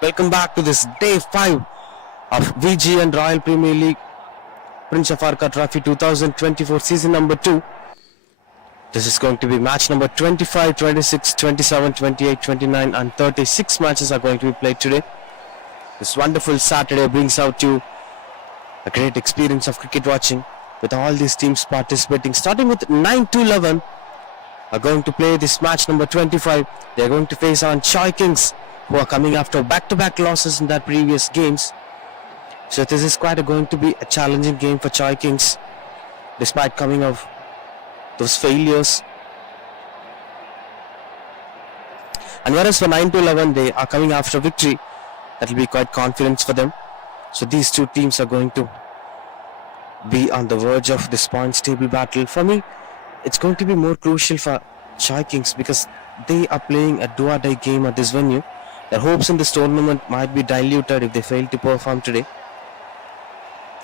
Welcome back to this day 5 of VG and Royal Premier League Prince of Arcot Trophy 2024 season number 2. This is going to be match number 25, 26, 27, 28, 29 and 36 matches are going to be played today. This wonderful Saturday brings out you a great experience of cricket watching with all these teams participating. Starting with 9 to 11 are going to play this match number 25. They are going to face on Choi Kings, who are coming after back-to-back losses in their previous games. So this is going to be a challenging game for Choi Kings, despite coming of those failures. And whereas for 9 to 11 they are coming after victory, that will be quite confidence for them. So these two teams are going to be on the verge of this points table battle. For me, it's going to be more crucial for Choi Kings because they are playing a do-or-die game at this venue. Their hopes in this tournament might be diluted if they fail to perform today.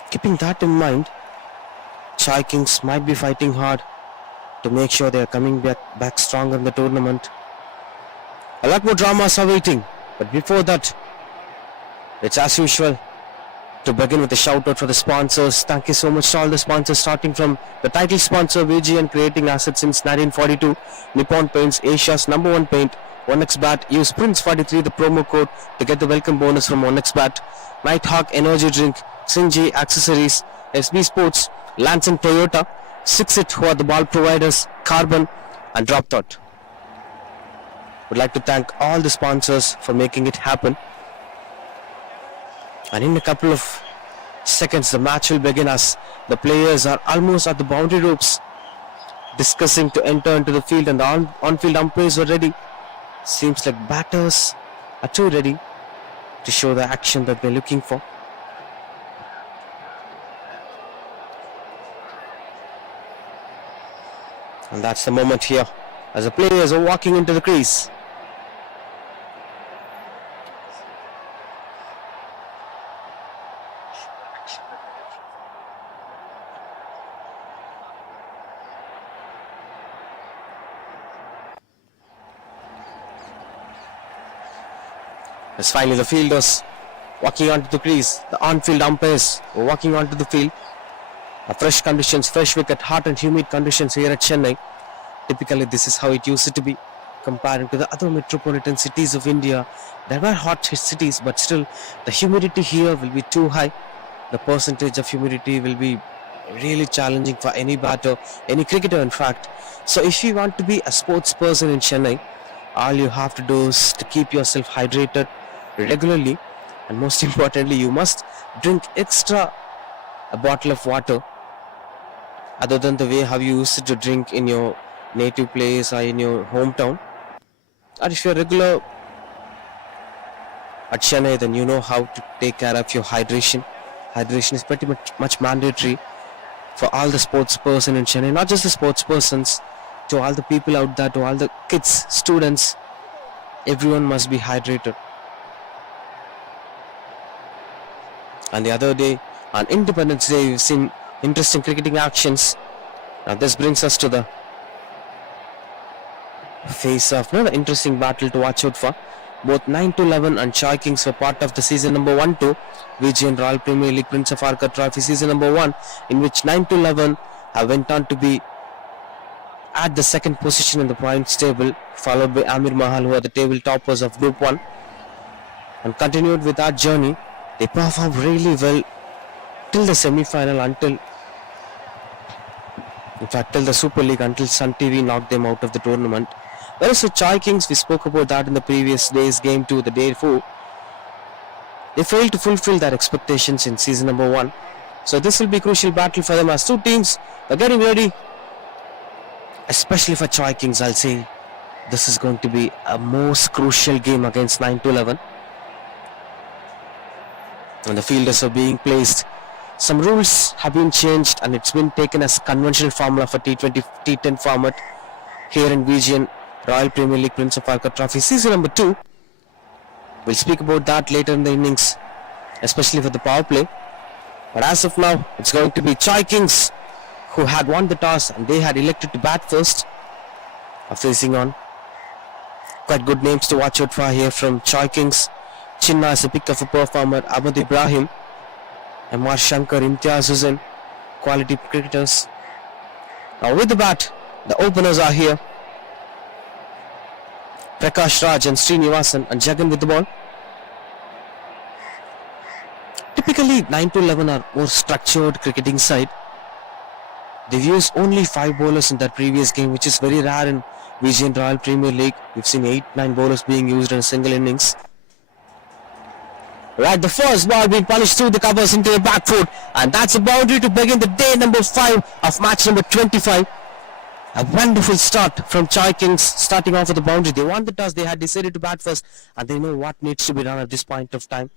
Keeping that in mind, Choi Kings might be fighting hard to make sure they are coming back stronger in the tournament. A lot more dramas are waiting, but before that, it's as usual to begin with a shout out for the sponsors. Thank you so much to all the sponsors, starting from the title sponsor VG and creating assets since 1942, Nippon Paints, Asia's #1 paint, 1xBat. Use Prince43, the promo code, to get the welcome bonus from 1xBat. Nighthawk Energy Drink, Sinji Accessories, SB Sports, Lance and Toyota, Sixit, who are the ball providers, Carbon and Drop Thought. Would like to thank all the sponsors for making it happen. And in a couple of seconds the match will begin as the players are almost at the boundary ropes, discussing to enter into the field, and the on-field umpires are ready. Seems like batters are too ready to show the action that they're looking for. And that's the moment here as the players are walking into the crease. As finally the fielders walking onto the crease, the on-field umpires were walking onto the field. Fresh conditions, fresh wicket, hot and humid conditions here at Chennai. Typically this is how it used to be compared to the other metropolitan cities of India. There were hot cities, but still the humidity here will be too high. The percentage of humidity will be really challenging for any batter, any cricketer in fact. So if you want to be a sports person in Chennai, all you have to do is to keep yourself hydrated regularly, and most importantly you must drink a bottle of water other than the way how you used to drink in your native place or in your hometown. Or if you're regular at Chennai, then you know how to take care of your hydration. Hydration is pretty much mandatory for all the sports person in Chennai, not just the sports persons, to all the people out there, to all the kids, students. Everyone must be hydrated. And the other day, on Independence Day, we've seen interesting cricketing actions. Now this brings us to the face of another interesting battle to watch out for. Both 9 to 11 and Choi Kings were part of the season number 1-2 VG and Royal Premier League Prince of Arcot Trophy season number 1, in which 9 to 11 went on to be at the second position in the points table, followed by Amir Mahal, who are the table toppers of Group 1, and continued with that journey. They performed really well till the semi-final, till the Super League, until Sun TV knocked them out of the tournament. Whereas with Choi Kings, we spoke about that in the previous day's game 2, the day 4. They failed to fulfill their expectations in season number 1. So this will be a crucial battle for them as two teams are getting ready. Especially for Choi Kings, I'll say this is going to be a most crucial game against 9 to 11. And the fielders are being placed. Some rules have been changed and it's been taken as conventional formula for T20, T10 format here in VG Royal Premier League Prince of Arcot Trophy season number 2. We'll speak about that later in the innings, especially for the power play. But as of now, it's going to be Choi Kings who had won the toss and they had elected to bat first, are facing on. Quite good names to watch out for here from Choi Kings. Chinna is a pick of a performer. Ahmed Ibrahim, Amar Shankar, Imtiaz Hussain, quality cricketers. Now with the bat, the openers are here. Prakash Raj and Srinivasan and Jagan with the ball. Typically 9 to 11 are more structured cricketing side. They've used only 5 bowlers in their previous game, which is very rare in Vijayan Royal Premier League. We've seen 8-9 bowlers being used in a single innings. Right, the first ball being punished through the covers into the back foot, and that's a boundary to begin the day number 5 of match number 25. A wonderful start from Chai Kings, starting off with the boundary. They won the toss, they had decided to bat first, and they know what needs to be done at this point of time.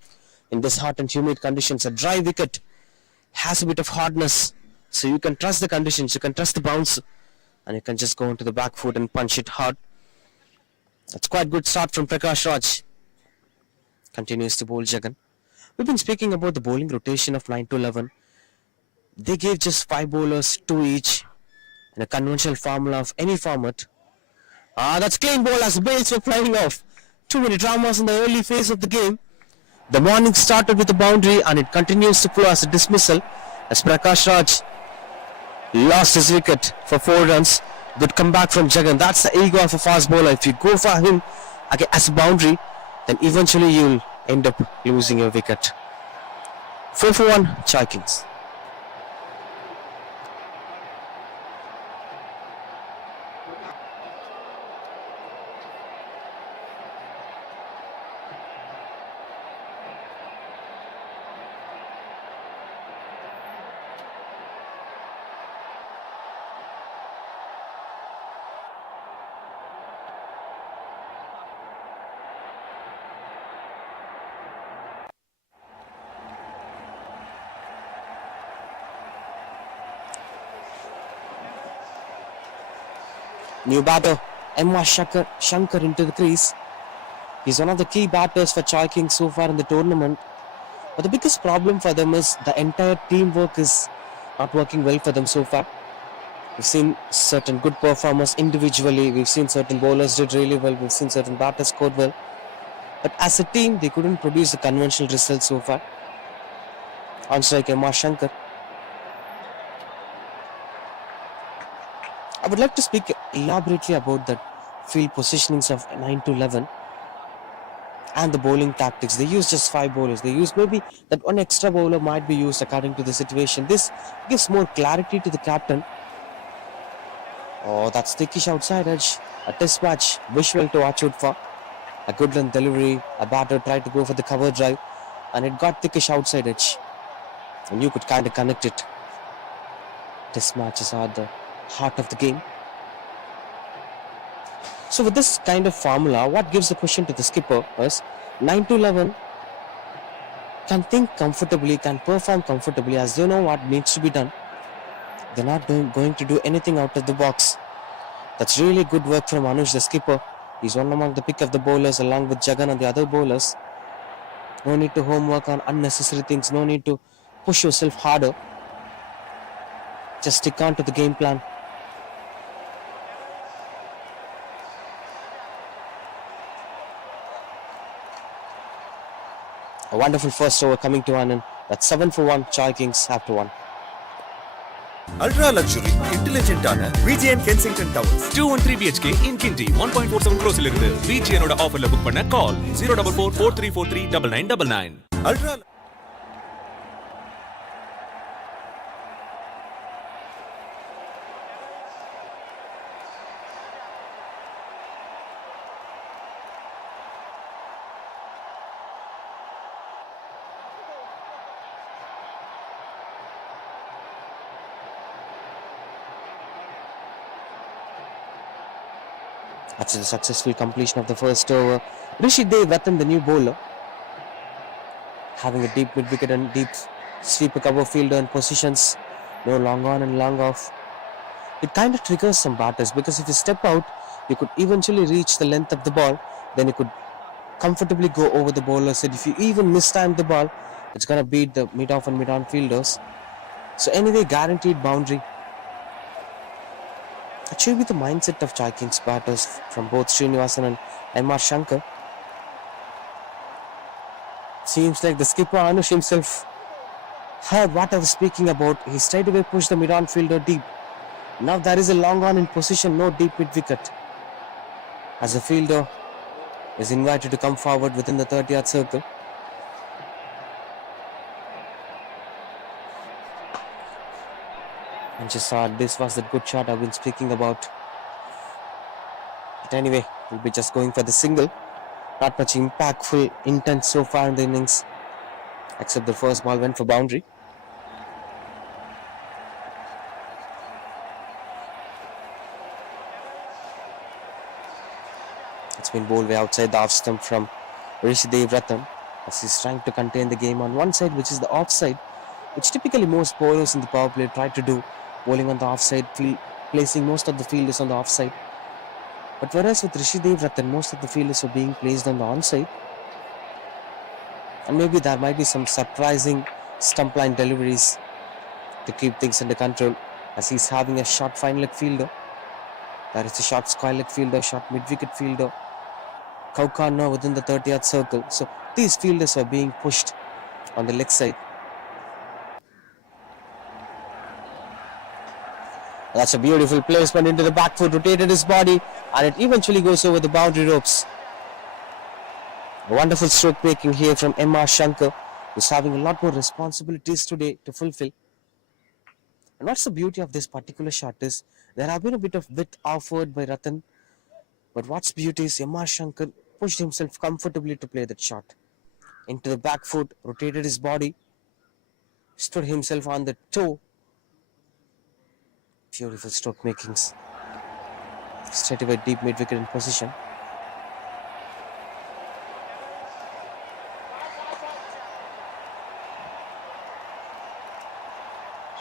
In this hot and humid conditions, a dry wicket has a bit of hardness, so you can trust the conditions, you can trust the bounce, and you can just go into the back foot and punch it hard. That's quite good start from Prakash Raj. Continues to bowl Jagan. We've been speaking about the bowling rotation of 9 to 11. They gave just 5 bowlers, 2 each, in a conventional formula of any format. That's clean ball as the bails were flying off. Too many dramas in the early phase of the game. The morning started with a boundary and it continues to flow as a dismissal as Prakash Raj lost his wicket for 4 runs. Good comeback from Jagan. That's the ego of a fast bowler. If you go for him as a boundary, then eventually you'll end up losing your wicket. 4 for 1, Chai Kings. New batter, Amar Shankar into the crease. He's one of the key batters for Chai Kings so far in the tournament. But the biggest problem for them is the entire teamwork is not working well for them so far. We've seen certain good performers individually. We've seen certain bowlers did really well. We've seen certain batters scored well. But as a team, they couldn't produce the conventional results so far. On strike, Amar Shankar. I would like to speak elaborately about the field positionings of 9 to 11 and the bowling tactics. They use just 5 bowlers. They use maybe that one extra bowler might be used according to the situation. This gives more clarity to the captain. Oh, that's thickish outside edge. A test match visual to watch out for. A good length delivery. A batter tried to go for the cover drive and it got thickish outside edge. And you could kind of connect it. Test matches are the heart of the game. So with this kind of formula, what gives the question to the skipper is 9 to 11 can think comfortably, can perform comfortably as they know what needs to be done. They're not going to do anything out of the box. That's really good work from Anuj, the skipper. He's one among the pick of the bowlers along with Jagan and the other bowlers. No need to homework on unnecessary things. No need to push yourself harder. Just stick on to the game plan. A wonderful first over coming to an end. That's 7 for 1. Chai Kings have to 1. Ultra luxury, intelligent ஆன VGN Kensington Towers 213 BHK in Kinti 1.47 crores இலிருந்து VGN ஓட ஆஃபர்ல book பண்ண கால் 04443439999. Ultra After the successful completion of the first over, Rishi Dev, the new bowler, having a deep mid-wicket and deep sweeper cover fielder in positions, no long on and long off. It kind of triggers some batters because if you step out, you could eventually reach the length of the ball, then you could comfortably go over the bowlers. And if you even mistime the ball, it's going to beat the mid-off and mid-on fielders. So anyway, guaranteed boundary. It should be the mindset of Chai Kings batters from both Srinivasan and Amar Shankar. Seems like the skipper Anush himself heard what I was speaking about. He straight away pushed the mid-on fielder deep. Now there is a long on in position, no deep mid-wicket. As the fielder is invited to come forward within the 30-yard circle. And just this was that good shot I've been speaking about. But anyway, we'll be just going for the single. Not much impactful intent so far in the innings, except the first ball went for boundary. It's been bowled way outside the off stump from Rishidev Rathan, as he's trying to contain the game on one side, which is the offside, which typically most bowlers in the power play try to do, bowling on the offside, placing most of the fielders on the offside. But whereas with Rishidev Rathan, most of the fielders are being placed on the onside, and maybe there might be some surprising stump line deliveries to keep things under control, as he's having a short fine leg fielder. There is a short square leg fielder, short mid-wicket fielder, Kaukan now within the 30-yard circle. So these fielders are being pushed on the leg side. That's a beautiful placement into the back foot, rotated his body, and it eventually goes over the boundary ropes. A wonderful stroke making here from M.R. Shankar, who's having a lot more responsibilities today to fulfill. And what's the beauty of this particular shot is, there have been a bit of width offered by Rathan, but what's beauty is M.R. Shankar pushed himself comfortably to play that shot. Into the back foot, rotated his body, stood himself on the toe. Beautiful stroke makings. Straight away deep mid-wicket in position.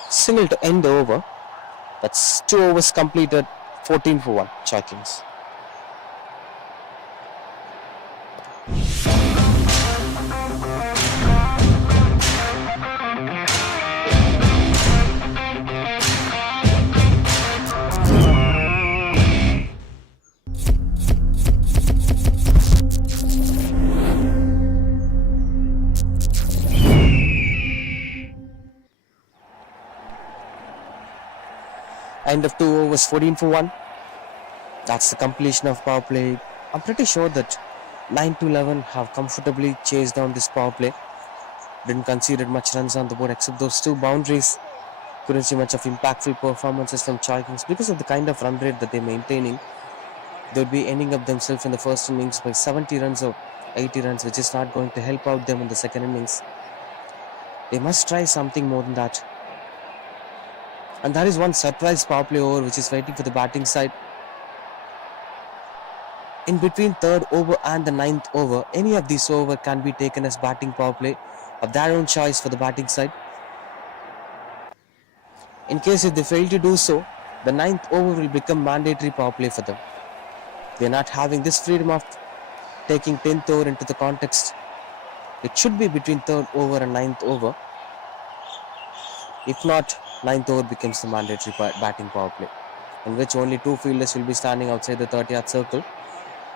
Single to end the over. That's 2 overs completed, 14 for 1. Chai Kings. End of 2 overs, 14 for 1. That's the completion of power play. I'm pretty sure that 9 to 11 have comfortably chased down this power play. Didn't concede much runs on the board except those 2 boundaries. Couldn't see much of impactful performances from Chai Kings because of the kind of run rate that they're maintaining. They would be ending up themselves in the first innings by 70 runs or 80 runs, which is not going to help out them in the second innings. They must try something more than that. And there is one surprise power play over which is waiting for the batting side. In between 3rd over and the 9th over, any of these over can be taken as batting power play of their own choice for the batting side. In case if they fail to do so, the 9th over will become mandatory power play for them. They are not having this freedom of taking 10th over into the context. It should be between 3rd over and 9th over. If not, 9th over becomes the mandatory batting power play, in which only 2 fielders will be standing outside the 30-yard circle,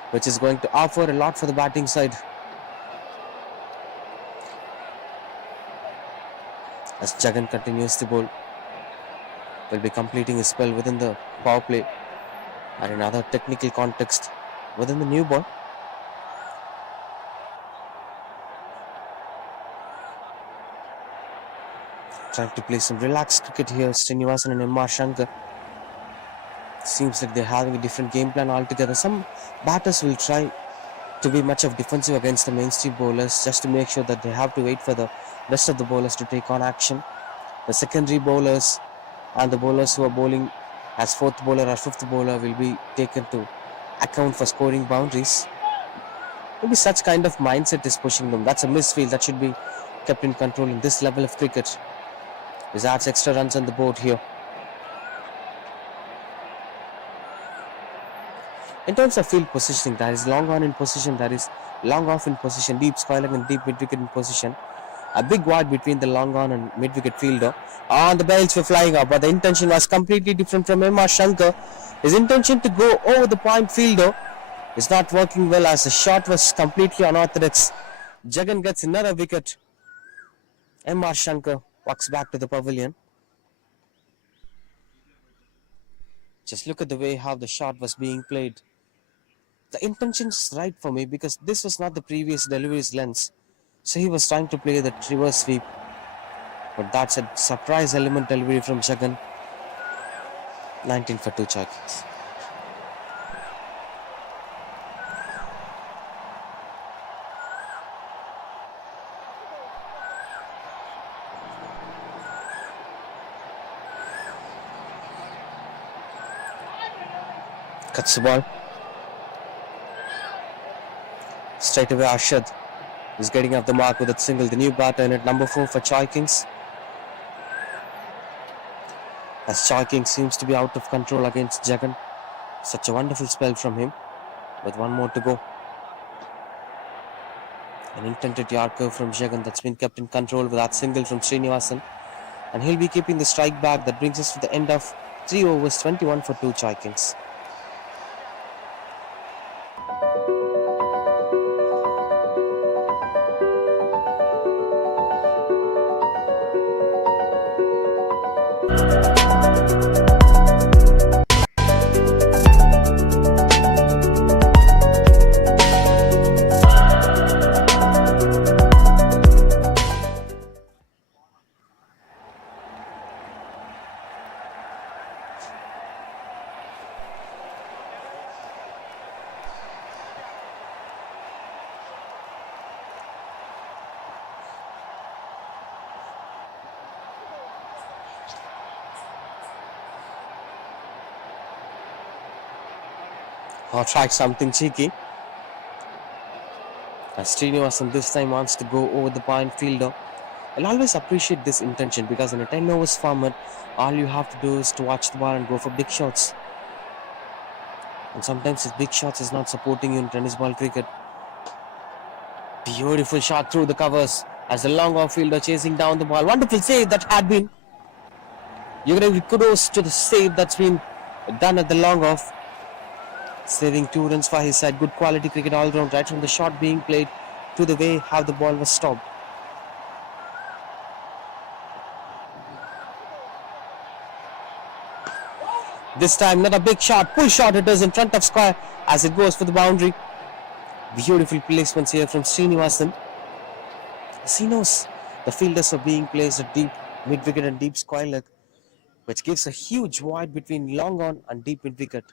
which is going to offer a lot for the batting side. As Jagan continues the bowl, will be completing his spell within the power play and in another technical context within the new ball. Trying to play some relaxed cricket here, Srinivasan and M.R. Shankar. Seems like they're having a different game plan altogether. Some batters will try to be much of defensive against the mainstream bowlers, just to make sure that they have to wait for the rest of the bowlers to take on action. The secondary bowlers and the bowlers who are bowling as 4th bowler or 5th bowler will be taken to account for scoring boundaries. Maybe such kind of mindset is pushing them. That's a misfield that should be kept in control in this level of cricket. This adds extra runs on the board here. In terms of field positioning, there is long on in position, there is long off in position, deep square leg and deep mid-wicket in position. A big wide between the long on and mid-wicket fielder. And the bells were flying up, but the intention was completely different from M.R. Shankar. His intention to go over the point fielder is not working well, as the shot was completely unorthodox. Jagan gets another wicket. M.R. Shankar walks back to the pavilion. Just look at the way how the shot was being played. The intention's right for me because this was not the previous delivery's lens. So he was trying to play the reverse sweep. But that's a surprise element delivery from Jagan. 19 for 2 choices. Cuts the ball. Straight away Arshad is getting off the mark with a single. The new batter in at number 4 for Choi Kings. As Choi King seems to be out of control against Jagan. Such a wonderful spell from him. With one more to go. An intended Yorker from Jagan that's been kept in control with that single from Srinivasan. And he'll be keeping the strike back. That brings us to the end of 3 overs, 21 for 2 Choi Kings. Or try something cheeky. As Srinivasan this time wants to go over the point fielder. I'll always appreciate this intention because in a 10 overs format, all you have to do is to watch the ball and go for big shots. And sometimes this big shots is not supporting you in tennis ball cricket. Beautiful shot through the covers as the long off fielder chasing down the ball. Wonderful save that had been. You're going to give kudos to the save that's been done at the long off. Saving 2 runs for his side. Good quality cricket all round, right from the shot being played to the way how the ball was stopped. This time not a big shot, pull shot it is in front of square as it goes for the boundary. Beautiful placements here from Srinivasan. As he knows the fielders are being placed at deep mid wicket and deep square leg, which gives a huge void between long on and deep mid wicket.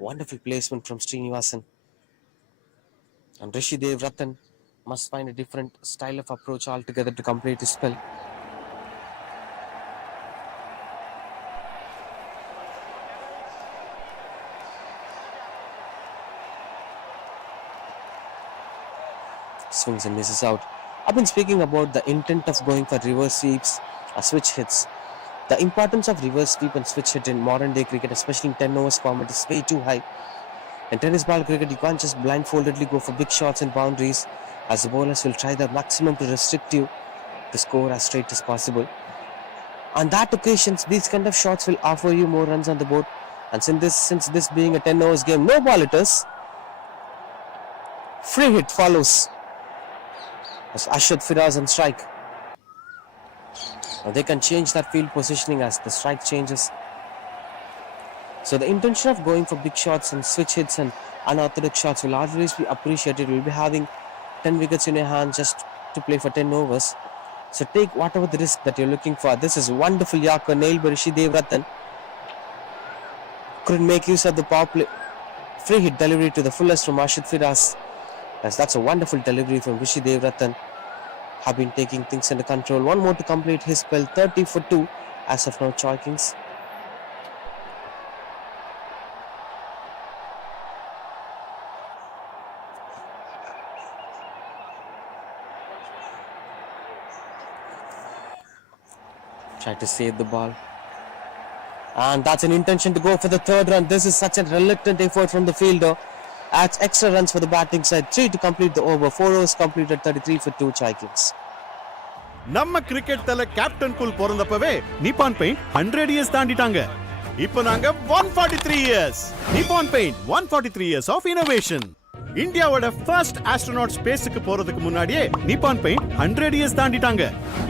Wonderful placement from Srinivasan. And Rishi Dev Ratan must find a different style of approach altogether to complete his spell. Swings and misses out. I've been speaking about the intent of going for reverse sweeps or switch hits. The importance of reverse sweep and switch hit in modern day cricket, especially in 10 overs format, is way too high. In tennis ball cricket, you can't just blindfoldedly go for big shots and boundaries, as the bowlers will try their maximum to restrict you to score as straight as possible. On that occasions, these kind of shots will offer you more runs on the board. And since this being a 10 overs game, no ball it is. Free hit follows. As Ashad Firaz on strike. Now they can change that field positioning as the strike changes. So the intention of going for big shots and switch hits and unorthodox shots will always be appreciated. You'll be having 10 wickets in your hand just to play for 10 overs. So take whatever the risk that you're looking for. This is wonderful Yorker nailed by Rishi Dev Ratan. Couldn't make use of the power play. Free hit delivery to the fullest from Ashad Firaz. As that's a wonderful delivery from Rishi Dev Ratan. Have been taking things under control. One more to complete his spell. 30 for 2 as of now, Choi Kings. Try to save the ball. And that's an intention to go for the third run. This is such a reluctant effort from the fielder. Adds extra runs for the batting side. 3 to complete the over. 4 overs completed. 33 for 2 Choi Kings. நம்ம cricket தல captain cool பிறந்தப்பவே Nippon paint 100 years தாண்டிட்டாங்க. இப்போ நாங்க 143 years. Nippon paint 143 years of innovation. இந்தியாவோட first astronaut ஸ்பேஸ்க்கு போறதுக்கு முன்னாடியே நிப்பான் பெயிண்ட் 100 இயர்ஸ் தாண்டிட்டாங்க.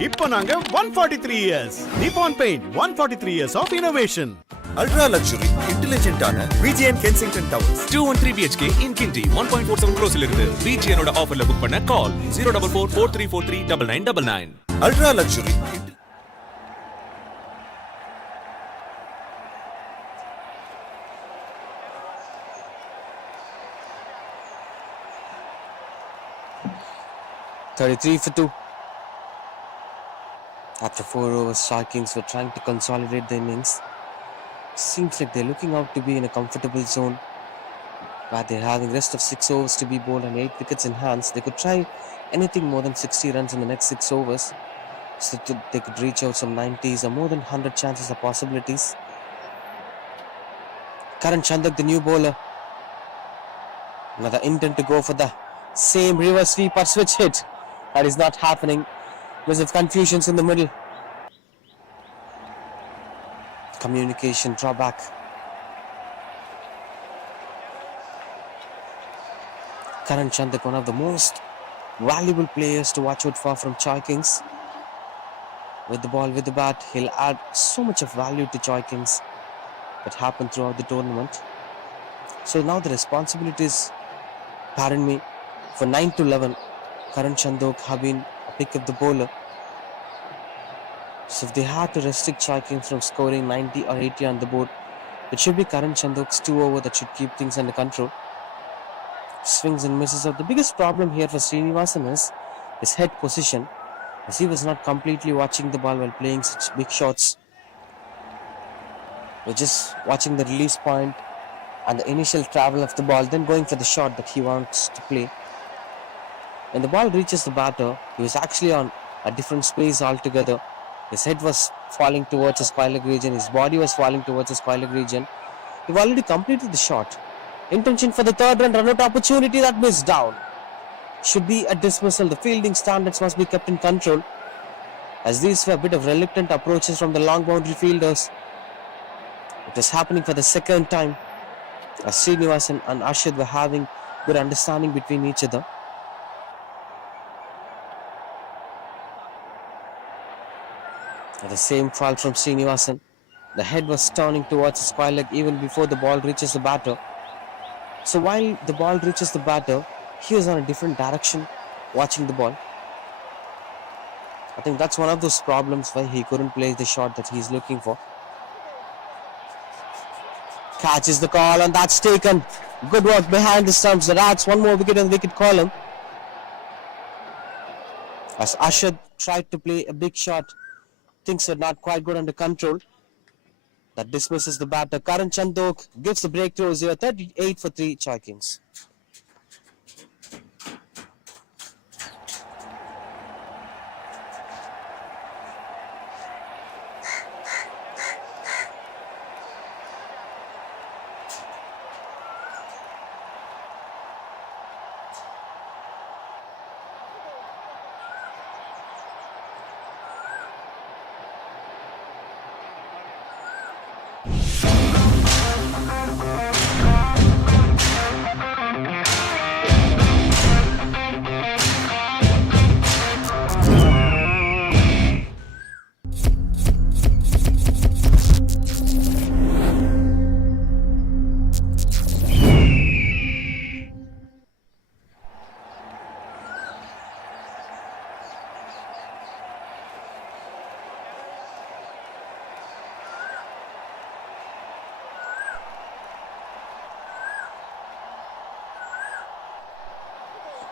இப்போ நாங்க 143 years. Nippon paint 143 years of innovation. Ultra luxury இன்டெலிஜென்ட்டான VGN Kensington towers 213 BHK in Kinti 1.47 crores இருந்து VGN-ஓட ஆஃபர்ல புக் பண்ண கால் 04443439999. Ultra luxury $33 for 2. After 4 overs, Shark Kings were trying to consolidate the innings. Seems like they're looking out to be in a comfortable zone where they're having rest of 6 overs to be bowled and 8 wickets in hands. They could try anything more than 60 runs in the next 6 overs. So they could reach out some 90s or more than 100 chances or possibilities. Karan Chandak, the new bowler. Another intent to go for the same reverse sweep or switch hit. That is not happening because of confusions in the middle. Communication drawback. Karan Chandak, one of the most valuable players to watch out for from Choi Kings. With the ball, with the bat, he'll add so much of value to Choi Kings that happened throughout the tournament. So now the responsibilities, pardon me, for 9 to 11, Karan Chandak have been a pick of the bowler. So if they had to restrict Choi Kings from scoring 90 or 80 on the board, it should be Karan Chandak's 2 over that should keep things under control. Swings and misses out. The biggest problem here for Srinivasan is his head position, as he was not completely watching the ball while playing such big shots. We're just watching the release point and the initial travel of the ball, then going for the shot that he wants to play. When the ball reaches the batter, he was actually on a different space altogether. His head was falling towards his square leg region, his body was falling towards his square leg region. He've already completed the shot. Intention for the third run, run out opportunity that missed down. Should be a dismissal. The fielding standards must be kept in control, as these were a bit of reluctant approaches from the long boundary fielders. It is happening for the second time, as Srinivasan and Ashad were having good understanding between each other. At the same fall from Srinivasan, the head was turning towards the square leg even before the ball reaches the batter. So while the ball reaches the batter, he was on a different direction watching the ball. I think that's one of those problems why he couldn't play the shot that he's looking for. Catches the call and that's taken. Good work behind the stumps. That adds one more wicket in the wicket column. As Ashad tried to play a big shot, things were not quite good under control. That dismisses the batter. Karan Chandak gives the breakthrough here. 38 for 3, Choi Kings.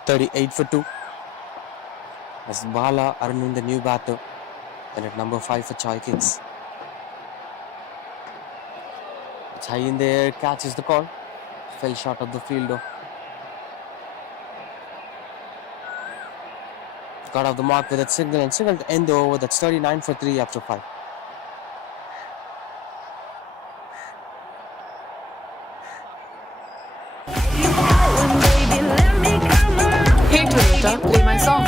$38 for 2. As Bala Arun, the new batter, and at number 5 for Choi Kings. It's high in the air, catches the call. Fell short of the fielder. Got off the mark with that single and single to end the over. That's 39 for 3 after 5. Hey Toyota, play my song.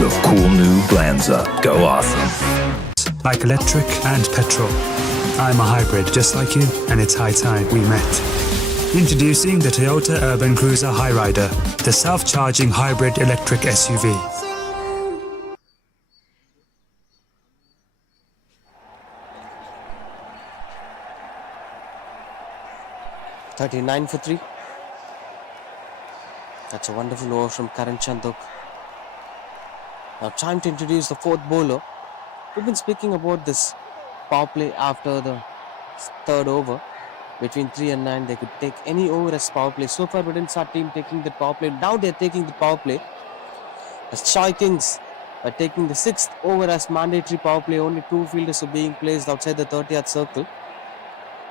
The cool new Glanza. Go awesome. like electric and petrol. I'm a hybrid just like you, and it's high time we met. Introducing the Toyota Urban Cruiser Hyrider, the self-charging hybrid electric SUV. $39 for 3. That's a wonderful over from Karan Chandok. Now time to introduce the fourth bowler. We've been speaking about this power play after the third over. Between 3 and 9, they could take any over as power play. So far, we didn't start team taking the power play. Now they're taking the power play. As Choi Kings are taking the 6th over as mandatory power play. Only 2 fielders are being placed outside the 30-yard circle.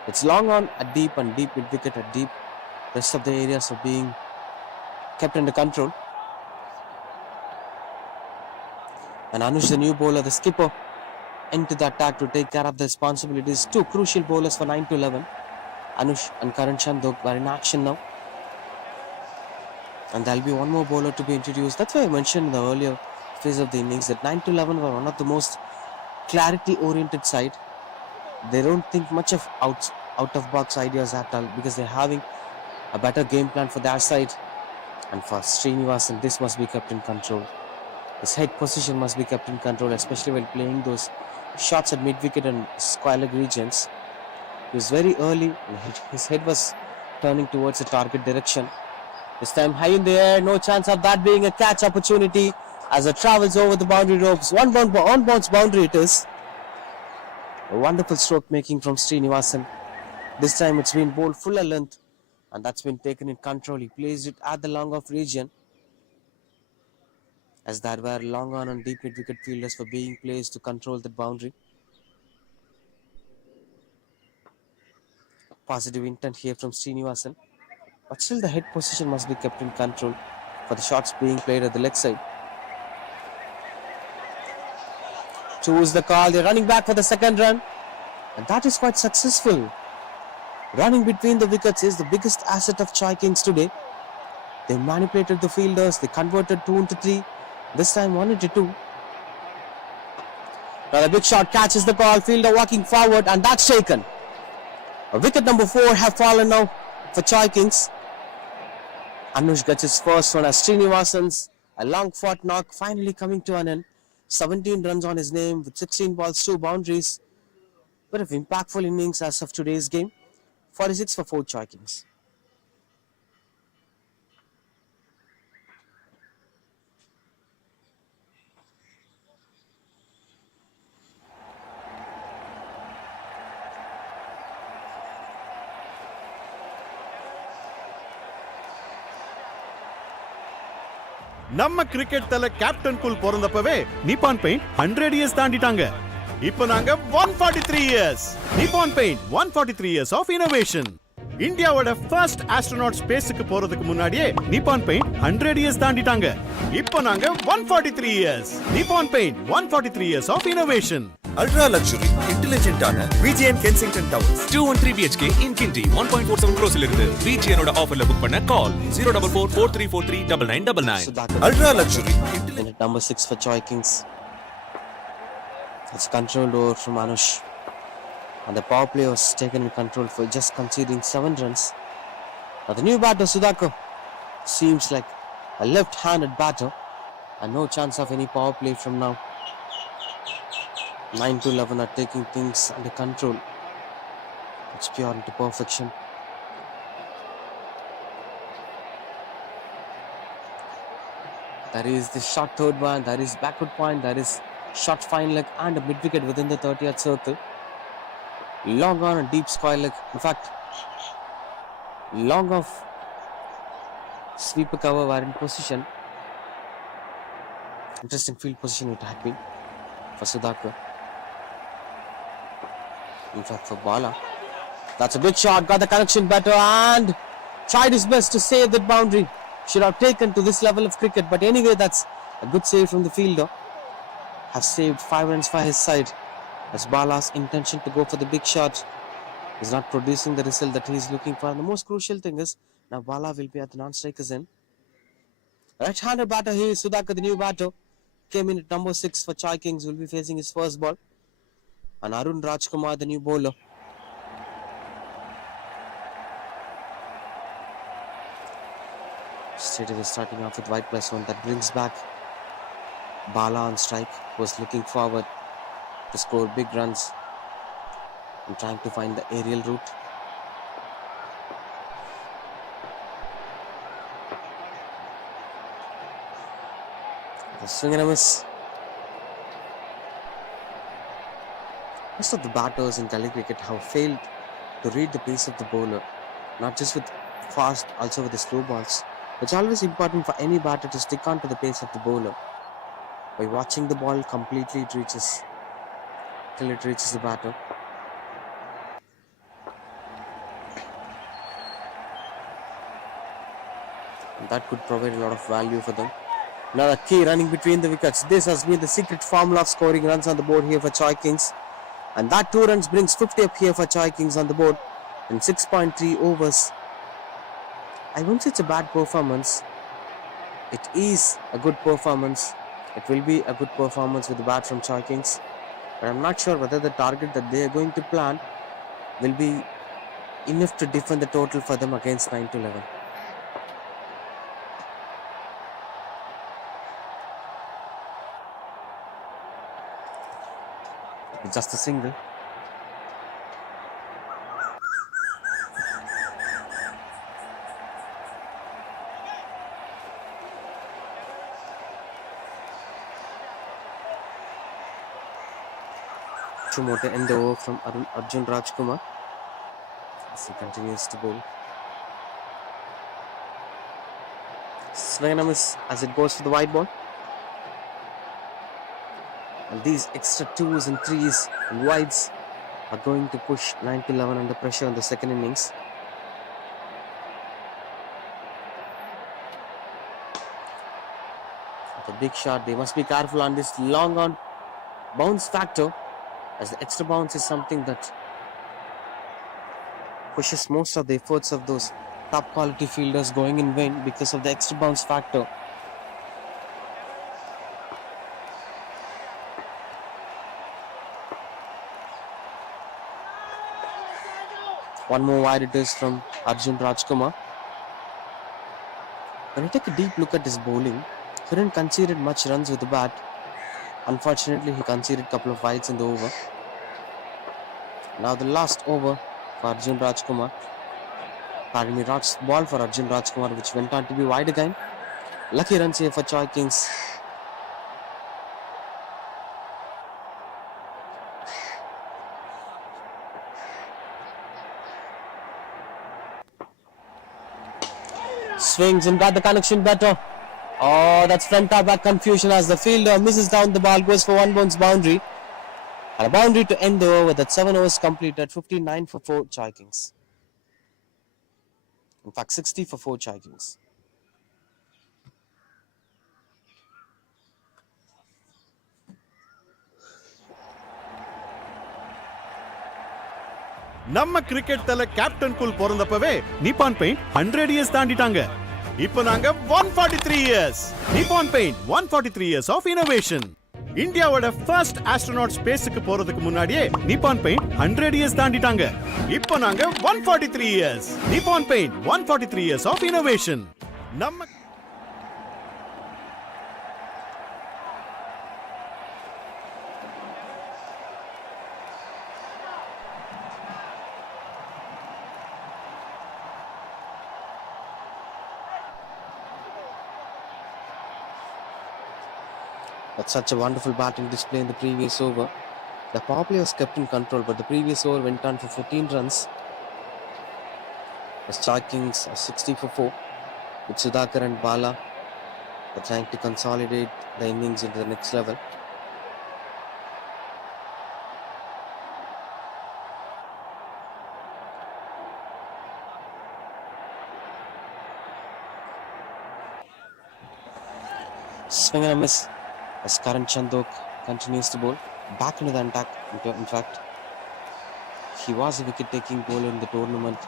It's long on at deep and deep mid wicket at deep. Rest of the areas are being kept under control. And Anush, the new bowler, the skipper, into the attack to take care of the responsibilities. 2 crucial bowlers for 9 to 11. Anush and Karan Chandok are in action now. And there'll be one more bowler to be introduced. That's why I mentioned in the earlier phase of the innings that 9 to 11 were one of the most clarity-oriented side. They don't think much of out-of-box ideas at all because they're having a better game plan for their side. And for Srinivasan, this must be kept in control. His head position must be kept in control, especially while playing those shots at mid-wicket and square leg regions. He was very early and his head was turning towards the target direction. This time high in the air, no chance of that being a catch opportunity as it travels over the boundary ropes. On bounce boundary it is. A wonderful stroke making from Srinivasan. This time it's been bowled fuller length and that's been taken in control. He placed it at the long off region, as there were long on and deep mid wicket fielders for being placed to control the boundary. Positive intent here from Srinivasan, but still the head position must be kept in control for the shots being played at the leg side. Choose the call. They're running back for the second run, and that is quite successful. Running between the wickets is the biggest asset of Choi Kings today. They manipulated the fielders. They converted 2 into 3. This time 1 into 2. Now the big shot catches the ball. Fielder walking forward, and that's taken. Wicket number 4 have fallen now for Choi Kings. Anush gets his first one as Srinivasan's a long fought knock finally coming to an end. 17 runs on his name with 16 balls, 2 boundaries. Bit of impactful innings as of today's game. 46 for 4 Choi Kings. நம்ம cricket தல captain cool பிறந்தப்பவே Nippon paint 100 years தாண்டிட்டாங்க. இப்போ நாங்க 143 years. Nippon paint 143 years of innovation. இந்தியாவோட first astronaut ஸ்பேஸ்க்கு போறதுக்கு முன்னாடியே நிப்பான் பெயிண்ட் 100 இயர்ஸ் தாண்டிட்டாங்க. இப்போ நாங்க 143 years. Nippon paint 143 years of innovation. Ultra luxury intelligent ஆன VGN Kensington towers 213 BHK in Kinti 1.47 crores இருந்து VGN ஓட ஆஃபர்ல புக் பண்ண கால் 04443439999. Ultra luxury Minute number 6 for Choi Kings. It's controlled over from Anush. And the power play was taken in control for just conceding 7 runs. Now the new batter Sudhakar seems like a left-handed batter and no chance of any power play from now. 9 to 11 are taking things under control. It's pure into perfection. There is the short third one, there is backward point, there is short fine leg and a mid wicket within the 30-yard circle. Long on and deep square leg. In fact, long off sweeper cover were in position. Interesting field position it had been for Sudhakar. In fact, for Bala, that's a big shot. Got the connection better and tried his best to save that boundary. Should have taken to this level of cricket, but anyway, that's a good save from the fielder. Has saved 5 runs for his side. As Bala's intention to go for the big shot is not producing the result that he is looking for. And the most crucial thing is now Bala will be at the non-strikers end. Right-handed batter here, Sudhakar, the new batter, came in at number 6 for Choi Kings. Will be facing his first ball. And Arun Rajkumar, the new bowler. Straight away starting off with wide +1. That brings back Bala on strike, who was looking forward to score big runs and trying to find the aerial route. The swing and a miss. Most of the batters in gully cricket have failed to read the pace of the bowler, not just with fast, also with the slow balls. It's always important for any batter to stick on to the pace of the bowler. By watching the ball completely till it reaches the batter. And that could provide a lot of value for them. Another key running between the wickets. This has been the secret formula of scoring runs on the board here for Choi Kings. And that 2 runs brings 50 up here for Choi Kings on the board in 6.3 overs. I won't say it's a bad performance. It is a good performance. It will be a good performance with the bat from Choi Kings. But I'm not sure whether the target that they are going to plan will be enough to defend the total for them against 9 to 11. Just a single. Two more to end the over from Arjun Rajkumar as he continues to bowl. Swing and a miss as it goes for the wide ball. And these extra 2s and 3s and wides are going to push 9 to 11 under pressure in the second innings. With a big shot, they must be careful on this long on bounce factor, as the extra bounce is something that pushes most of the efforts of those top quality fielders going in vain because of the extra bounce factor. One more wide it is from Arjun Rajkumar. When I take a deep look at his bowling, he didn't conceded much runs with the bat. Unfortunately, he conceded a couple of wides in the over. Now the last over for Arjun Rajkumar. Pardon me, last ball for Arjun Rajkumar, which went on to be wide again. Lucky runs here for Choi Kings. Swings and got the connection better. Oh, that's front or back confusion as the fielder misses down the ball, goes for one bounce boundary. And a boundary to end the over. That 7 overs completed, 59 for 4 Choi Kings. In fact, 60 for 4 Choi Kings. நம்ம cricket தல captain cool பிறந்தப்பவே Nippon paint 100 years தாண்டிட்டாங்க. இப்போ நாங்க 143 years. Nippon paint 143 years of innovation. இந்தியாவோட first astronaut ஸ்பேஸ்க்கு போறதுக்கு முன்னாடியே நிப்பான் பெயிண்ட் 100 இயர்ஸ் தாண்டிட்டாங்க. இப்போ நாங்க 143 years. Nippon paint 143 years of innovation. நம்ம That's such a wonderful batting display in the previous over. The power play was kept in control, but the previous over went on for 14 runs. The Choi Kings are 60 for 4, with Sudhakar and Bala are trying to consolidate the innings into the next level. Swing and a miss as Karan Chandok continues to bowl back into the attack. In fact, he was a wicket-taking bowler in the tournament,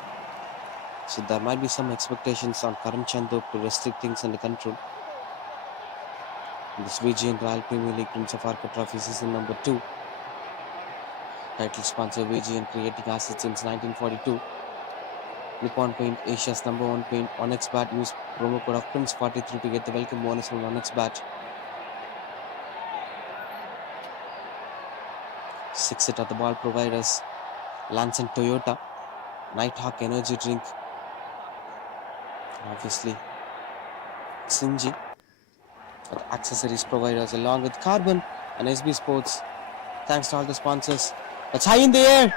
so there might be some expectations on Karan Chandok to restrict things under control. In this VGN Royal Premier League Prince of Arcot Trophy season number 2, Title sponsor VGN, creating assets since 1942. Nippon Paint, Asia's #1 paint. Onyx Bat, use promo code of Prince43 to get the welcome bonus from Onyx Bat. 6 hit at the ball providers. Lance and Toyota. Nighthawk energy drink. Obviously, Sinji. Accessories providers along with Carbon and SB Sports. Thanks to all the sponsors. That's high in the air.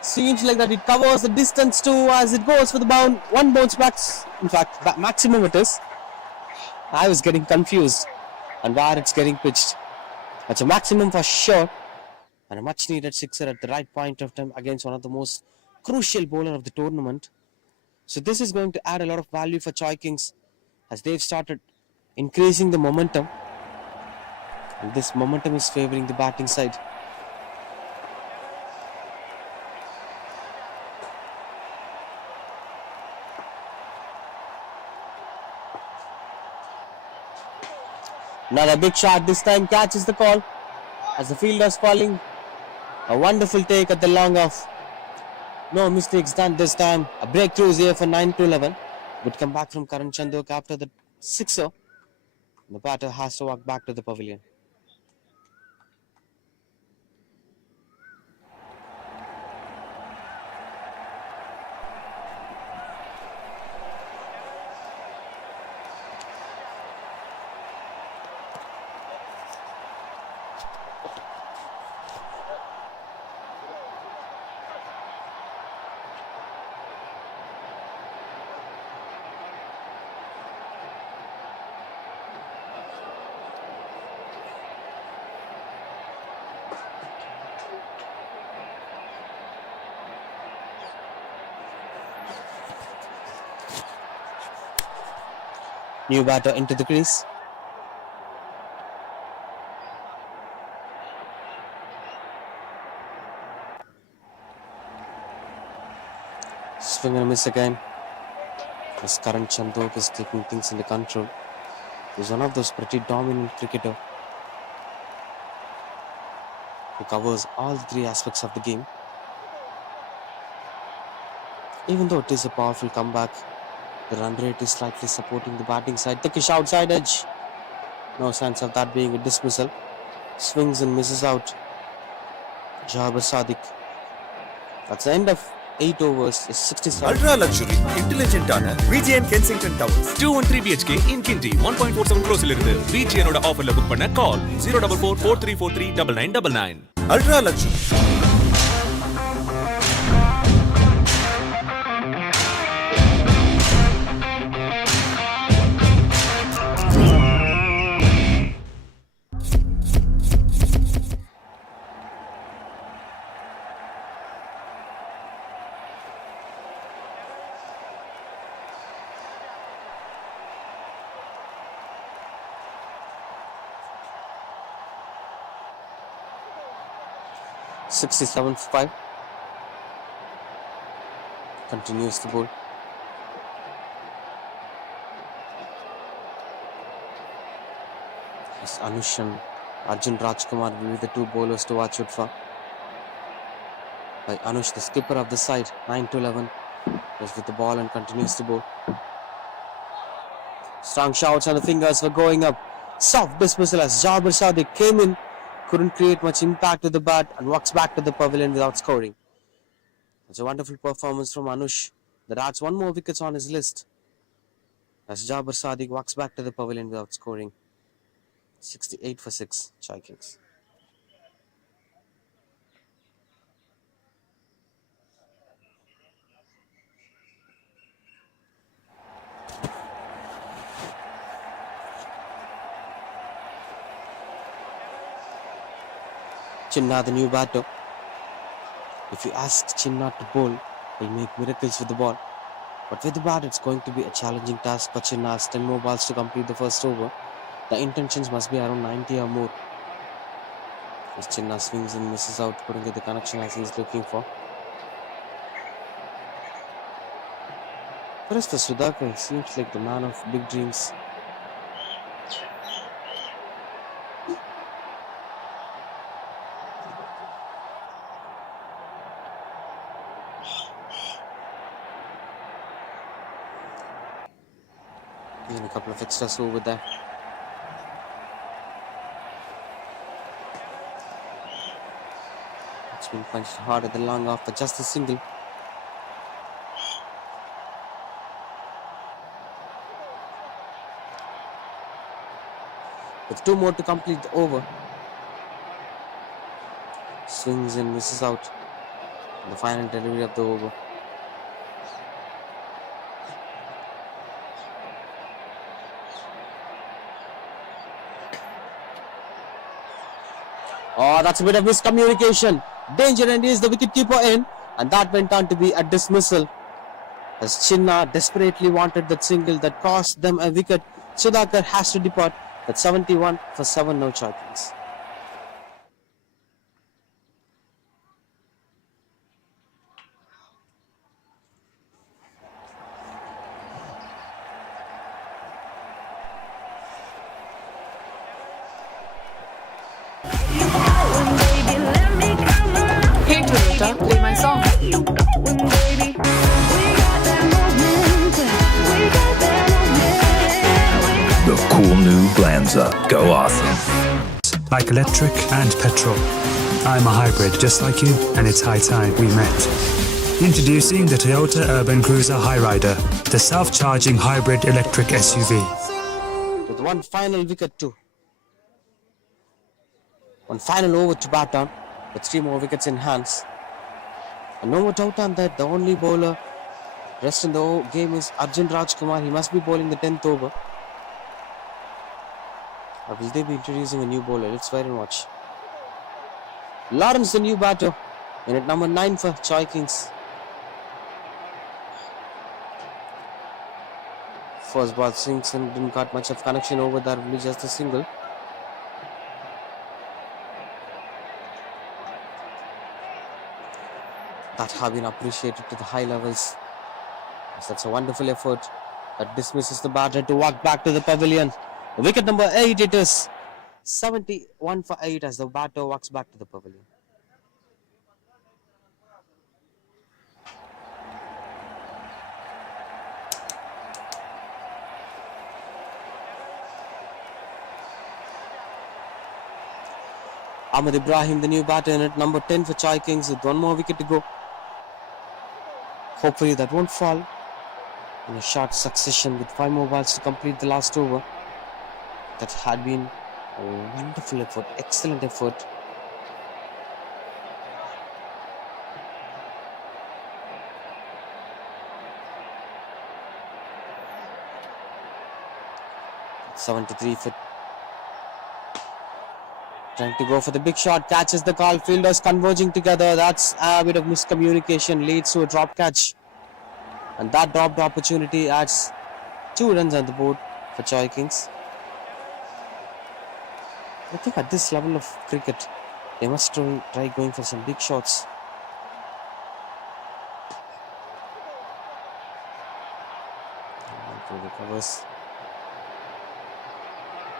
Seems like that it covers the distance too as it goes for the bound. One bounce back. In fact, maximum it is. I was getting confused on where it's getting pitched. That's a maximum for sure. And a much needed sixer at the right point of time against one of the most crucial bowler of the tournament. So this is going to add a lot of value for Choi Kings as they've started increasing the momentum. And this momentum is favoring the batting side. Another big shot, this time catches the call as the fielder's falling. A wonderful take at the long off. No mistakes done this time. A breakthrough is here for 9-11. Would come back from Karan Chandok after the sixer. The batter has to walk back to the pavilion. New batter into the crease. Swing and a miss again. This Karan Chandok is taking things into control. He's one of those pretty dominant cricketer who covers all the three aspects of the game. Even though it is a powerful comeback, the run rate is slightly supporting the batting side. Thickish outside edge. No sense of that being a dismissal. Swings and misses out. Jabbar Sadiq. That's the end of 8 overs. Is 67. Ultra luxury, intelligent ஆன VGN Kensington Towers. 213 BHK in Kinti 1.47 crores இலிருந்து VGN ஓட ஆஃபர்ல book பண்ண கால் 04443439999. Ultra luxury. .67 for 5. Continues the bowl. Yes, Anush and Arjun Rajkumar will be the two bowlers to watch out for. By Anush, the skipper of the side, 9-11, is with the ball and continues to bowl. Strong shouts and the fingers were going up. Soft dismissal as Jabbar Sadiq came in. Couldn't create much impact with the bat and walks back to the pavilion without scoring. It's a wonderful performance from Anush that adds one more wickets on his list as Jabbar Sadiq walks back to the pavilion without scoring. 68 for 6, Chai Kings. Chinna, the new batter. If you ask Chinna to bowl, he'll make miracles with the ball. But with the bat, it's going to be a challenging task for Chinna as 10 more balls to complete the first over. The intentions must be around 90 or more. As Chinna swings and misses out, couldn't get the connection as he's looking for. Whereas for Sudhakar, he seems like the man of big dreams. And a couple of extras over there. It's been punched hard at the long off, but just a single. With 2 more to complete the over. Swings and misses out. The final delivery of the over. Oh, that's a bit of miscommunication. Danger, and is the wicketkeeper in, and that went on to be a dismissal. As Chinna desperately wanted that single that cost them a wicket, Sudhakar has to depart. At 71 for 7 no charges. Hey Toyota, play my song. The cool new Glanza. Go awesome. Like electric and petrol. I'm a hybrid just like you, and it's high time we met. Introducing the Toyota Urban Cruiser Highrider, the self-charging hybrid electric SUV. With one final wicket too. One final over to bat on, with 3 more wickets in hands. And no doubt on that, the only bowler rest in the game is Arjun Rajkumar. He must be bowling the 10th over. Or will they be introducing a new bowler? Let's wait and watch. Lawrence, the new batter, in at number 9 for Choi Kings. First ball swings and didn't got much of connection over there, only just a single. That have been appreciated to the high levels. Yes, that's a wonderful effort. That dismisses the batter to walk back to the pavilion. Wicket number 8 it is. 71 for 8 as the batter walks back to the pavilion. Ahmed Ibrahim, the new batter, in at number 10 for Chai Kings with 1 more wicket to go. Hopefully that won't fall in a short succession with 5 more balls to complete the last over. That had been a wonderful effort, excellent effort. At 73 for trying to go for the big shot, catches the call, fielders converging together. That's a bit of miscommunication, leads to a drop catch. And that dropped opportunity adds 2 runs on the board for Choi Kings. I think at this level of cricket, they must try going for some big shots. Through the covers.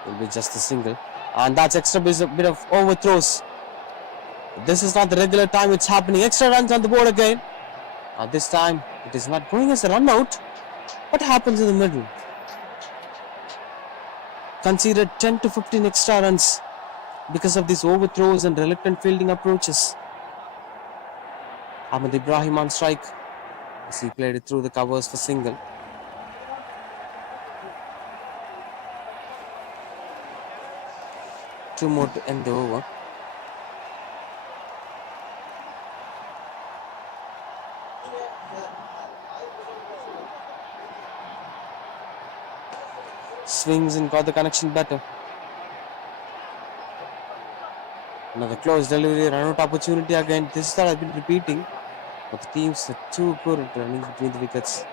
Will be just a single. And that's extra bit of overthrows. This is not the regular time it's happening. Extra runs on the board again. This time it is not going as a run out. What happens in the middle? Conceded 10 to 15 extra runs because of these overthrows and reluctant fielding approaches. Ahmed Ibrahim on strike as he played it through the covers for single. Two more to end the over. Swings and got the connection better. Another close delivery, run out opportunity again. This is what I've been repeating. But the teams are too poor at running between the wickets.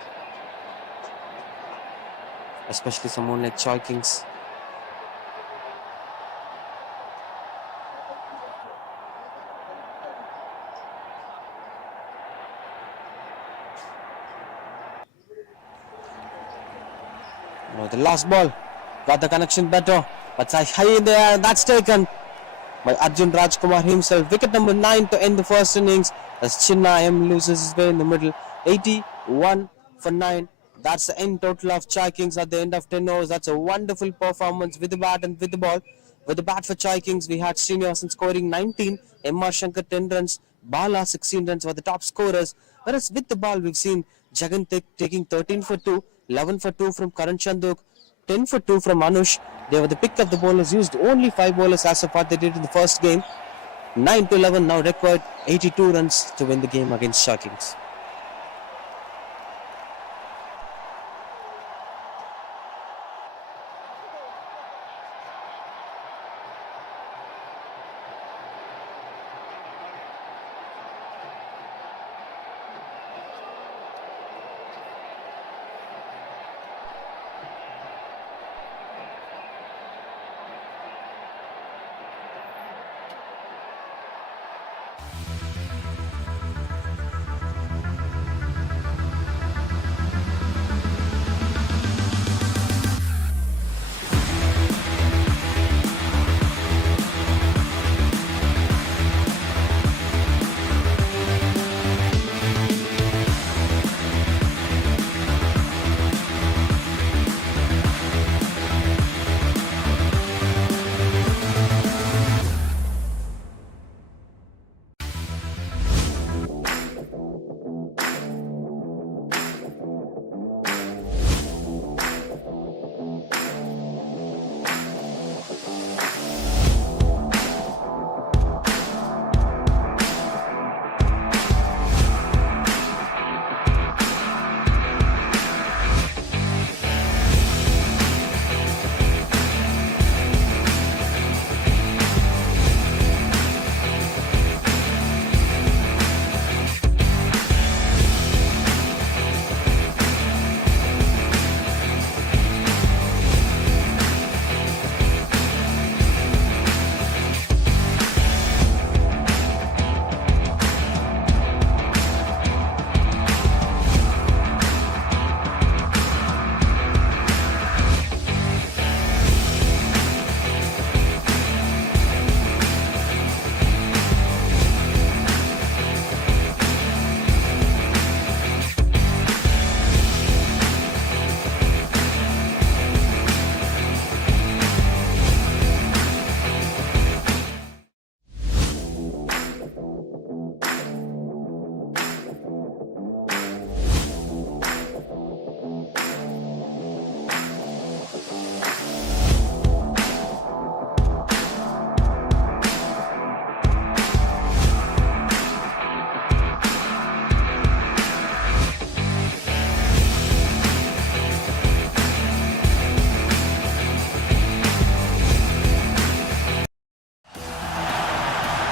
Especially someone like Choi Kings. The last ball got the connection better, but high in the air, and that's taken by Arjun Rajkumar himself. Wicket number 9 to end the first innings as Chinna M loses his way in the middle. 81 for 9. That's the end total of Chai Kings at the end of 10 overs. That's a wonderful performance with the bat and with the ball. With the bat for Chai Kings, we had Srinivasan scoring 19, MR Shankar 10 runs, Bala 16 runs were the top scorers. Whereas with the ball, we've seen Jagan taking 13 for 2, 11 for 2 from Karan Chandok, 10 for 2 from Anush. They were the pick of the bowlers, used only 5 bowlers as of what they did in the first game. 9 to 11 now required 82 runs to win the game against Chai Kings.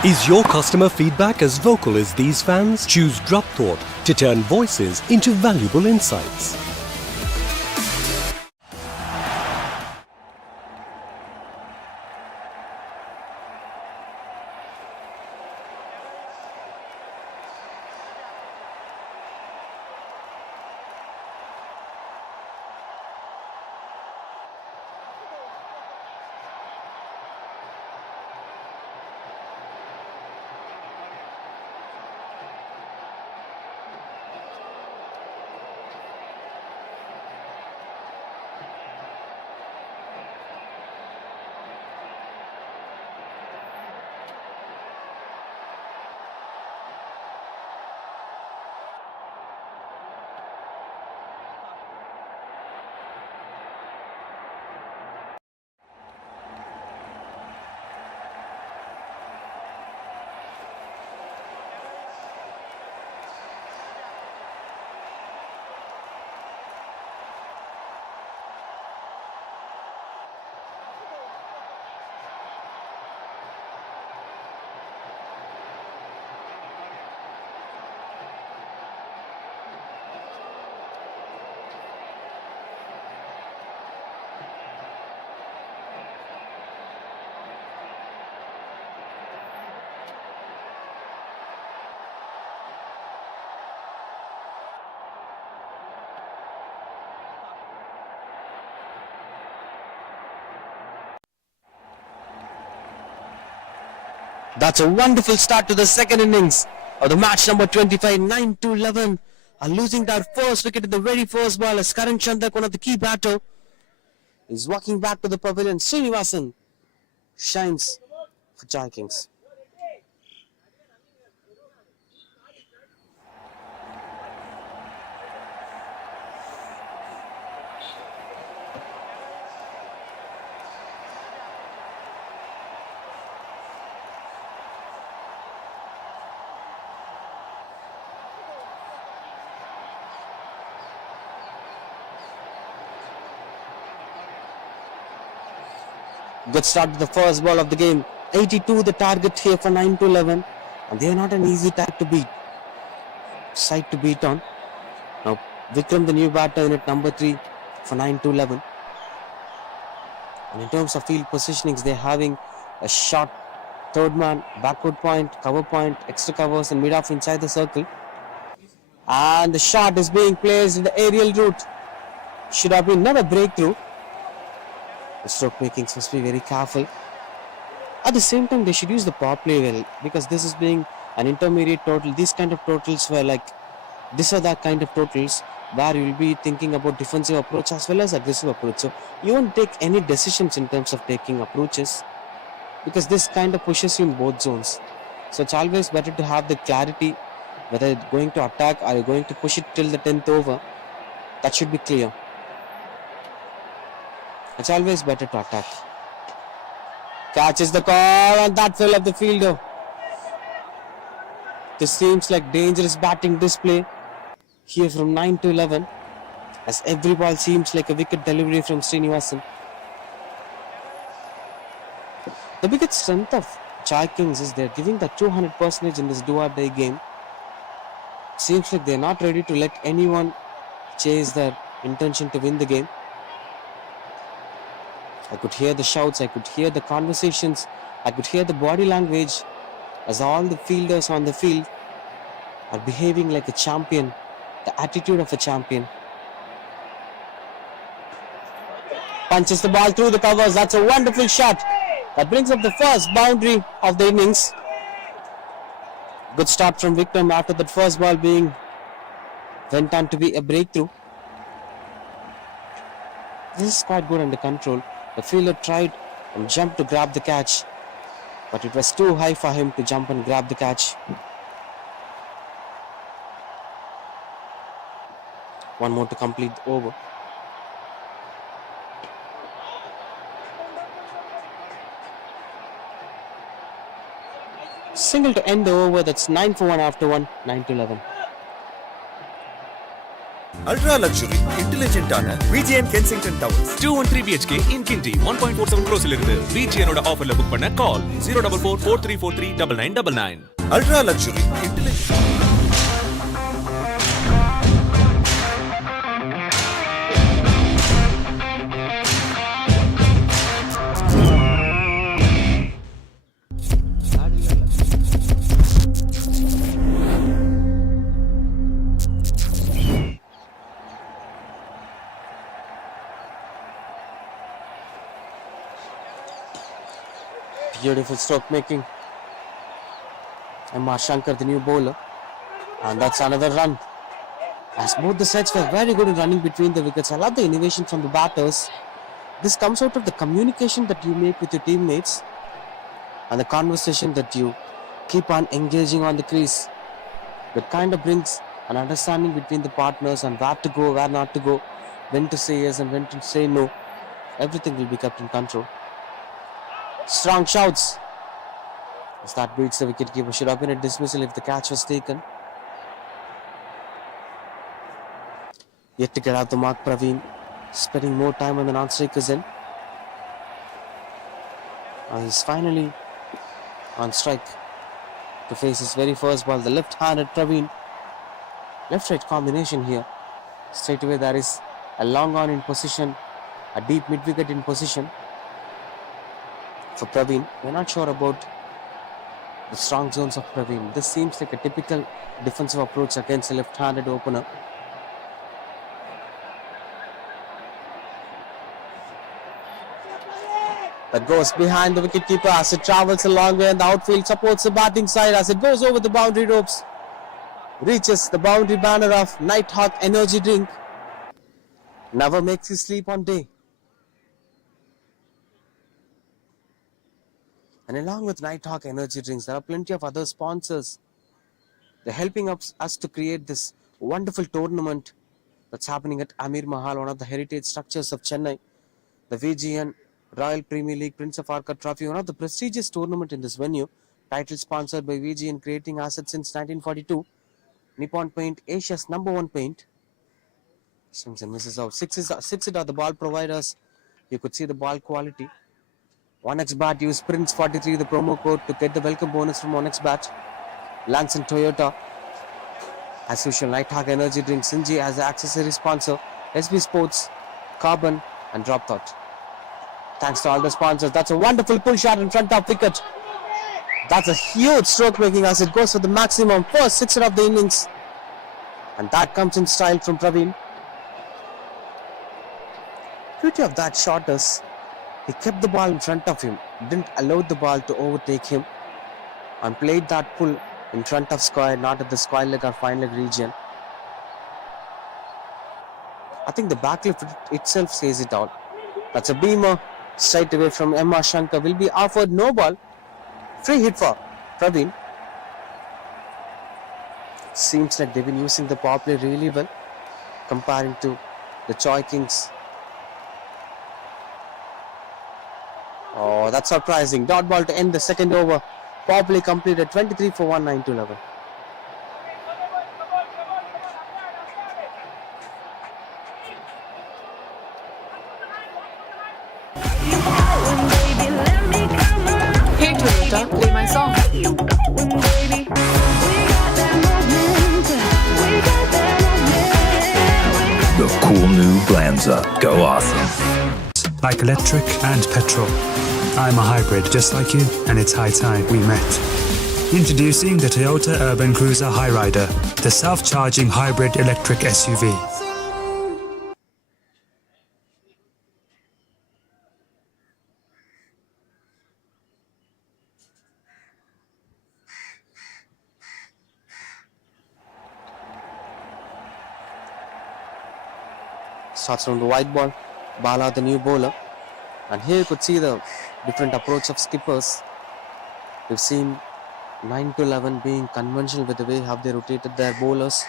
Is your customer feedback as vocal as these fans? Choose Drop Thought to turn voices into valuable insights. That's a wonderful start to the second innings of the match number 25, 9 to 11. are losing their first wicket in the very first ball as Karan Chandak, one of the key batter, is walking back to the pavilion. Srinivasan shines for Chai Kings. Good start to the first ball of the game. 82 the target here for 9 to 11. And they are not an easy tag to beat. Side to beat on. Now Vikram, the new batter, in at number 3 for 9 to 11. And in terms of field positionings, they're having a short third man, backward point, cover point, extra covers and mid-off inside the circle. And the shot is being placed in the aerial route. Should have been another breakthrough. The stroke makings must be very careful. At the same time, they should use the power play well, because this is being an intermediate total. These kind of totals were like this or that kind of totals where you will be thinking about defensive approach as well as aggressive approach. So you won't take any decisions in terms of taking approaches, because this kind of pushes you in both zones. So it's always better to have the clarity whether you're going to attack or you're going to push it till the 10th over. That should be clear. It's always better to attack. Catches the call and that fell off the fielder. This seems like dangerous batting display here from 9 to 11, as every ball seems like a wicket delivery from Srinivasan. The biggest strength of Chai Kings is they're giving the 200% in this do-or-die game. Seems like they're not ready to let anyone chase their intention to win the game. I could hear the shouts, I could hear the conversations, I could hear the body language as all the fielders on the field are behaving like a champion, the attitude of a champion. Punches the ball through the covers. That's a wonderful shot. That brings up the first boundary of the innings. Good start from Vikram after that first ball went on to be a breakthrough. This is quite good under control. The fielder tried and jumped to grab the catch, but it was too high for him to jump and grab the catch. One more to complete the over. Single to end the over. That's 9 for 1 after 1, 9 to 11. Ultra luxury, intelligent ஆன VGN Kensington Towers. 213 BHK in Kinti 1.47 crores இருந்து VGN ஓட ஆஃபர்ல book பண்ண கால் 04443439999. Ultra luxury, intelligent. Beautiful stroke making. M.R. Shankar, the new bowler. And that's another run. As both the sets were very good in running between the wickets. I love the innovation from the batters. This comes out of the communication that you make with your teammates and the conversation that you keep on engaging on the crease. That kind of brings an understanding between the partners on where to go, where not to go, when to say yes and when to say no. Everything will be kept in control. Strong shouts. As that beats the wicketkeeper. Should have been a dismissal if the catch was taken. Yet to get out the mark, Praveen. Spending more time on the non-strikers in. He's finally on strike to face his very first ball. The left-handed Praveen. Left-right combination here. Straight away there is a long on in position. A deep mid-wicket in position for Praveen. We're not sure about the strong zones of Praveen. This seems like a typical defensive approach against a left-handed opener. That goes behind the wicketkeeper as it travels a long way, and the outfield supports the batting side as it goes over the boundary ropes. reaches the boundary banner of Nighthawk Energy Drink. Never makes you sleep on day. And along with Nighthawk Energy Drinks, there are plenty of other sponsors. They're helping us to create this wonderful tournament that's happening at Amir Mahal, one of the heritage structures of Chennai. The VGN Royal Premier League Prince of Arcot Trophy, one of the prestigious tournament in this venue. Title sponsored by VGN, creating assets since 1942. Nippon Paint, Asia's #1 paint. Swings and misses out. Six it are the ball providers. You could see the ball quality. 1x bat, use Prince43, the promo code, to get the welcome bonus from 1x bat. Lanson Toyota. As usual, Nighthawk Energy Drink, Sinji as the accessory sponsor. SB Sports, Carbon, and Drop Thought. Thanks to all the sponsors. That's a wonderful pull shot in front of wicket. That's a huge stroke making as it goes for the maximum first sixer of the innings. And that comes in style from Praveen. Beauty of that shot is he kept the ball in front of him, didn't allow the ball to overtake him, and played that pull in front of square, not at the square leg or fine leg region. I think the backlift itself says it all. That's a beamer straight away from Emma Shankar. Will be offered no ball. Free hit for Praveen. Seems like they've been using the power play really well comparing to the Choi Kings. Oh, that's surprising. Dot ball to end the second over. Power play completed 23 for 1, 9 to 11. Hey Toyota, play my song. The cool new Glanza. Go awesome. Like electric and petrol. I'm a hybrid just like you, and it's high time we met. Introducing the Toyota Urban Cruiser Highrider, the self-charging hybrid electric SUV. Starts from the white ball. Bala, the new bowler. And here you could see the different approach of skippers. We've seen 9 to 11 being conventional with the way how they rotated their bowlers.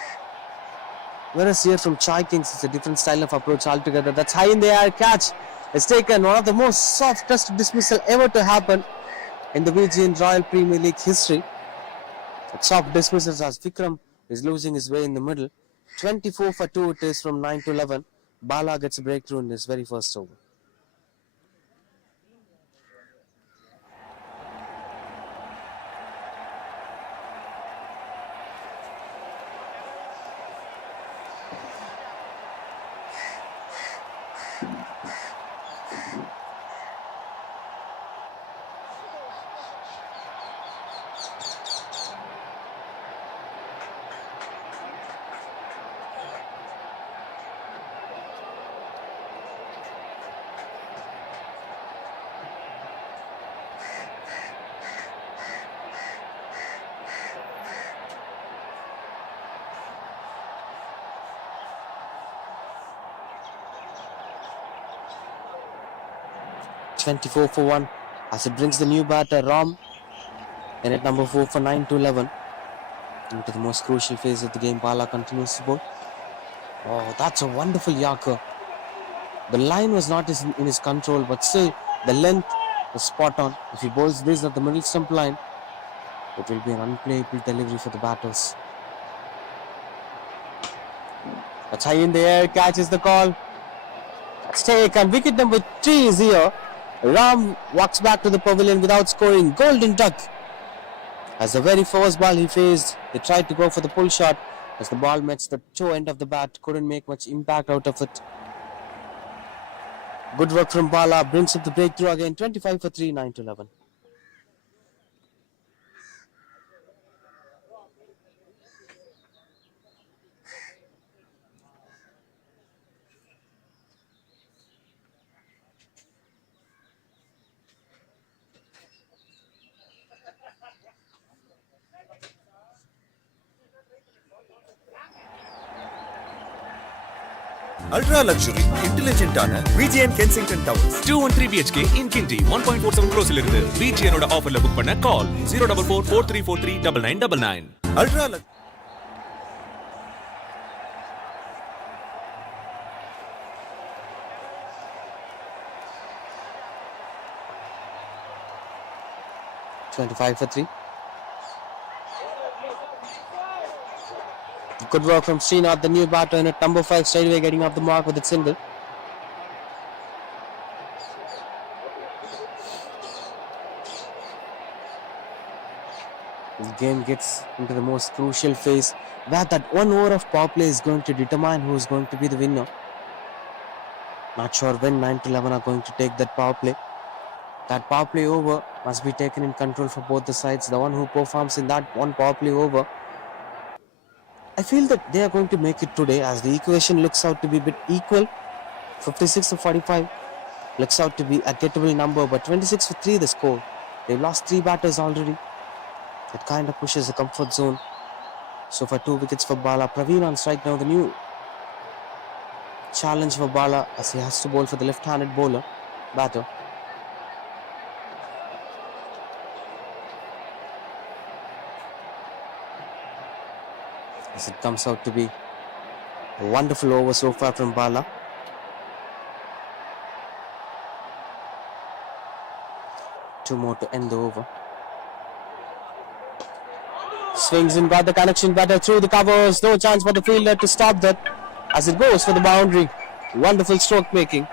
Whereas here from Chai Kings, it's a different style of approach altogether. That's high in the air catch. It's taken one of the most softest dismissal ever to happen in the VGN Royal Premier League history. Soft dismissals as Vikram is losing his way in the middle. 24 for 2 it is from 9 to 11. Bala gets a breakthrough in his very first over. .24 for 1 as it brings the new batter Ram in at number 4 for 9 to 11. Into the most crucial phase of the game, Bala continues to bowl. Oh, that's a wonderful Yorker. The line was not in his control, but still the length was spot on. If he bowls this at the middle stump line, it will be an unplayable delivery for the batters. That's high in the air, catches the call. That's taken. Wicket number 3 is here. Ram walks back to the pavilion without scoring. Golden duck. As the very first ball he faced, they tried to go for the pull shot. As the ball met the toe end of the bat, couldn't make much impact out of it. Good work from Bala, brings up the breakthrough again. 25 for 3, 9 to 11. Ultra luxury இன்டெலிஜென்ட்டான VGN Kensington towers 213 BHK in Kinti 1.47 crores இருந்து VGN-ஓட ஆஃபர்ல book பண்ண கால் 04443439999. Ultra $25 for 3. Good work from Srinath, the new batter in at number 5, straight away getting off the mark with its single. The game gets into the most crucial phase where that one over of power play is going to determine who is going to be the winner. Not sure when 9-11 are going to take that power play. That power play over must be taken in control for both the sides. The one who performs in that one power play over, I feel that they are going to make it today, as the equation looks out to be a bit equal. 56 to 45 looks out to be a gettable number, but 26 for 3 the score. They've lost 3 batters already. That kind of pushes the comfort zone. So for 2 wickets for Bala. Praveen on strike now, the new challenge for Bala, as he has to bowl for the left-handed bowler batter. As it comes out to be a wonderful over so far from Bala. Two more to end the over. Swings in, got the connection, batter through the covers. No chance for the fielder to stop that as it goes for the boundary. Wonderful stroke making.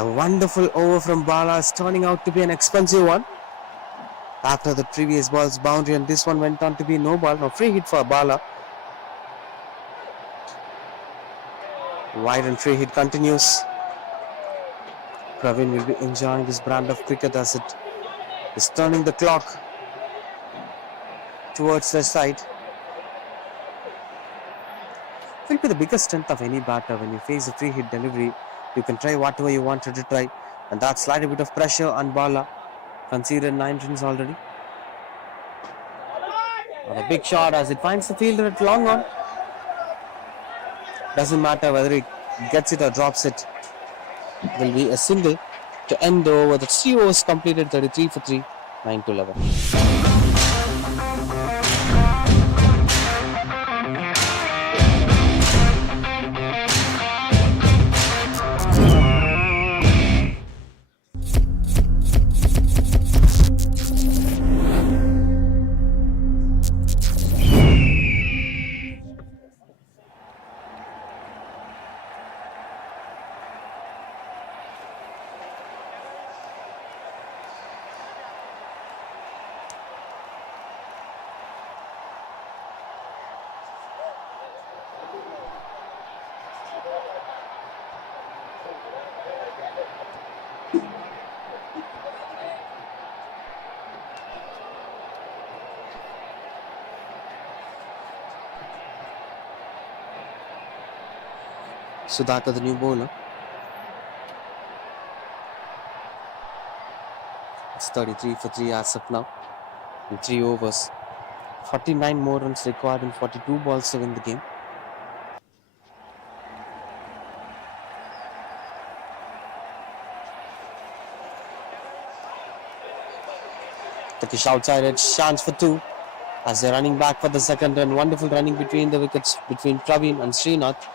A wonderful over from Bala is turning out to be an expensive one. After the previous ball's boundary, and this one went on to be no ball. Now free hit for Bala. Wide and free hit continues. Praveen will be enjoying this brand of cricket as it is turning the clock towards their side. It will be the biggest strength of any batter when you face a free hit delivery. You can try whatever you wanted to try, and that's slight bit of pressure on Bala. Conceded 9 runs already. And a big shot as it finds the fielder at long on. Doesn't matter whether he gets it or drops it. Will be a single to end the over. The 3 overs completed, 33 for 3, 9-11. Sudhakar, the new bowler. It's 33 for 3 as of now in 3 overs. 49 more runs required in 42 balls to win the game. Takish outside it, chance for 2 as they're running back for the second run. Wonderful running between the wickets between Praveen and Srinath.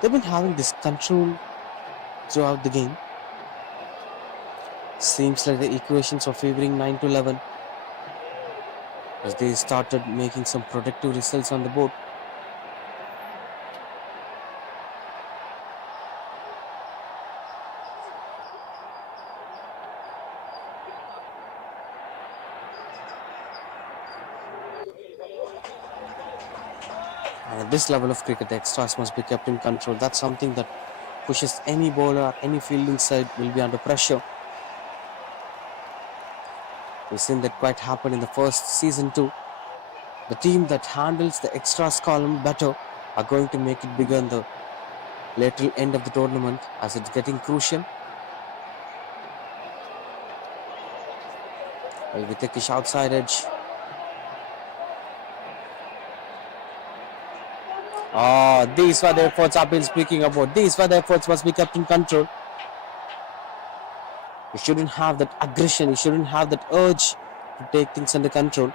They've been having this control throughout the game. Seems like the equations are favoring 9-11 as they started making some productive results on the board. And at this level of cricket, the extras must be kept in control. That's something that pushes any bowler, any fielding side will be under pressure. We've seen that quite happen in the first season too. The team that handles the extras column better are going to make it bigger in the lateral end of the tournament as it's getting crucial. Well, we take a outside edge. Oh, these were the efforts I've been speaking about. These were the efforts must be kept in control. You shouldn't have that aggression. You shouldn't have that urge to take things under control.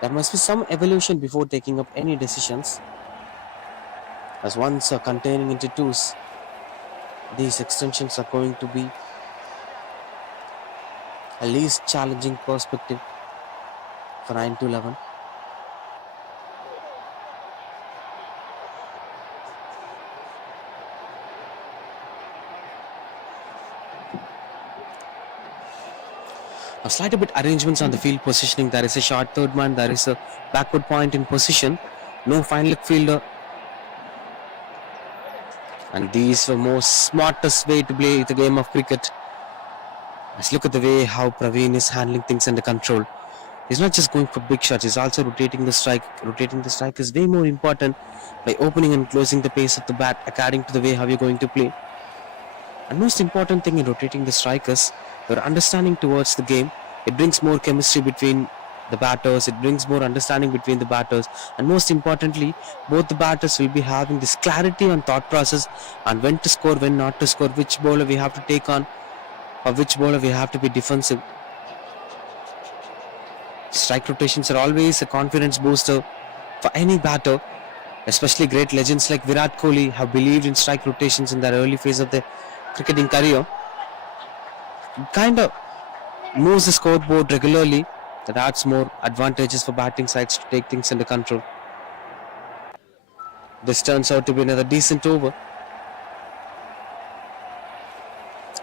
There must be some evolution before taking up any decisions. As once containing into twos, these extensions are going to be a least challenging perspective for 9 to 11. A slight bit arrangements on the field positioning. There is a short third man. There is a backward point in position. No fine leg fielder. And these were most smartest way to play the game of cricket. Let's look at the way how Praveen is handling things under control. He's not just going for big shots. He's also rotating the strike. Rotating the strike is way more important by opening and closing the pace of the bat according to the way how you're going to play. And most important thing in rotating the strike is your understanding towards the game. It brings more chemistry between the batters. It brings more understanding between the batters. And most importantly, both the batters will be having this clarity on thought process and when to score, when not to score, which bowler we have to take on or which bowler we have to be defensive. Strike rotations are always a confidence booster for any batter. Especially great legends like Virat Kohli have believed in strike rotations in their early phase of their cricketing career. It kind of moves the scoreboard regularly. That adds more advantages for batting sides to take things under control. This turns out to be another decent over.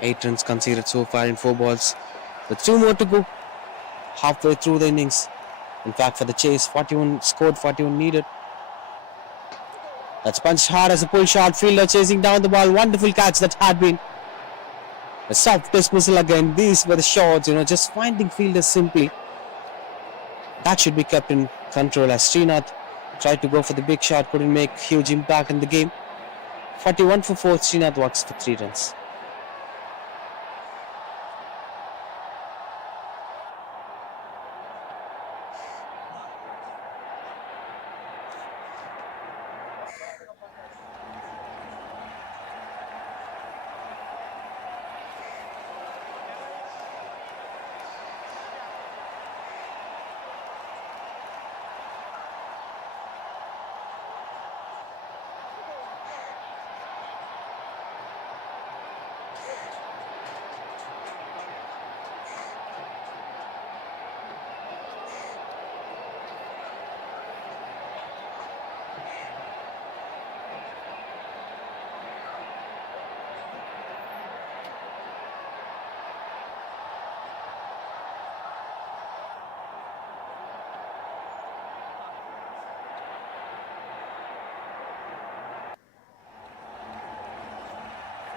8 runs conceded so far in 4 balls. With 2 more to go. Halfway through the innings. In fact, for the chase, 41 scored, 41 needed. That's punched hard as a pull shot. Fielder chasing down the ball. Wonderful catch that had been. A soft dismissal again. These were the shots, just finding fielders simply. That should be kept in control as Srinath tried to go for the big shot, couldn't make huge impact in the game. 41 for 4, Srinath walks for 3 runs.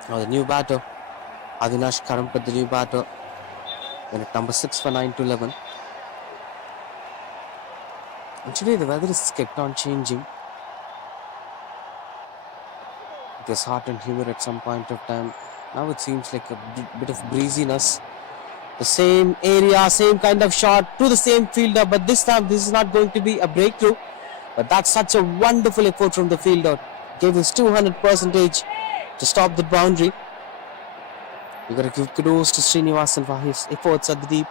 Now the new batter, Avinash Karampat, the new batter, in at number 6 for 9 to 11. And today the weather is kept on changing. It was hot and humid at some point of time. Now it seems like a bit of breeziness. The same area, same kind of shot to the same fielder, but this time this is not going to be a breakthrough. But that's such a wonderful effort from the fielder. Gave his 200% to stop the boundary. We got to give kudos to Srinivasan for his efforts at the deep.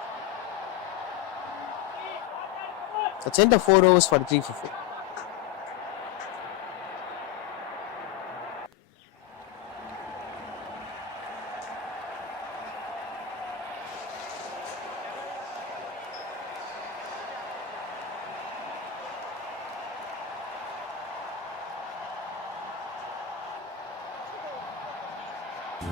That's end of 4 overs, 43 for 4.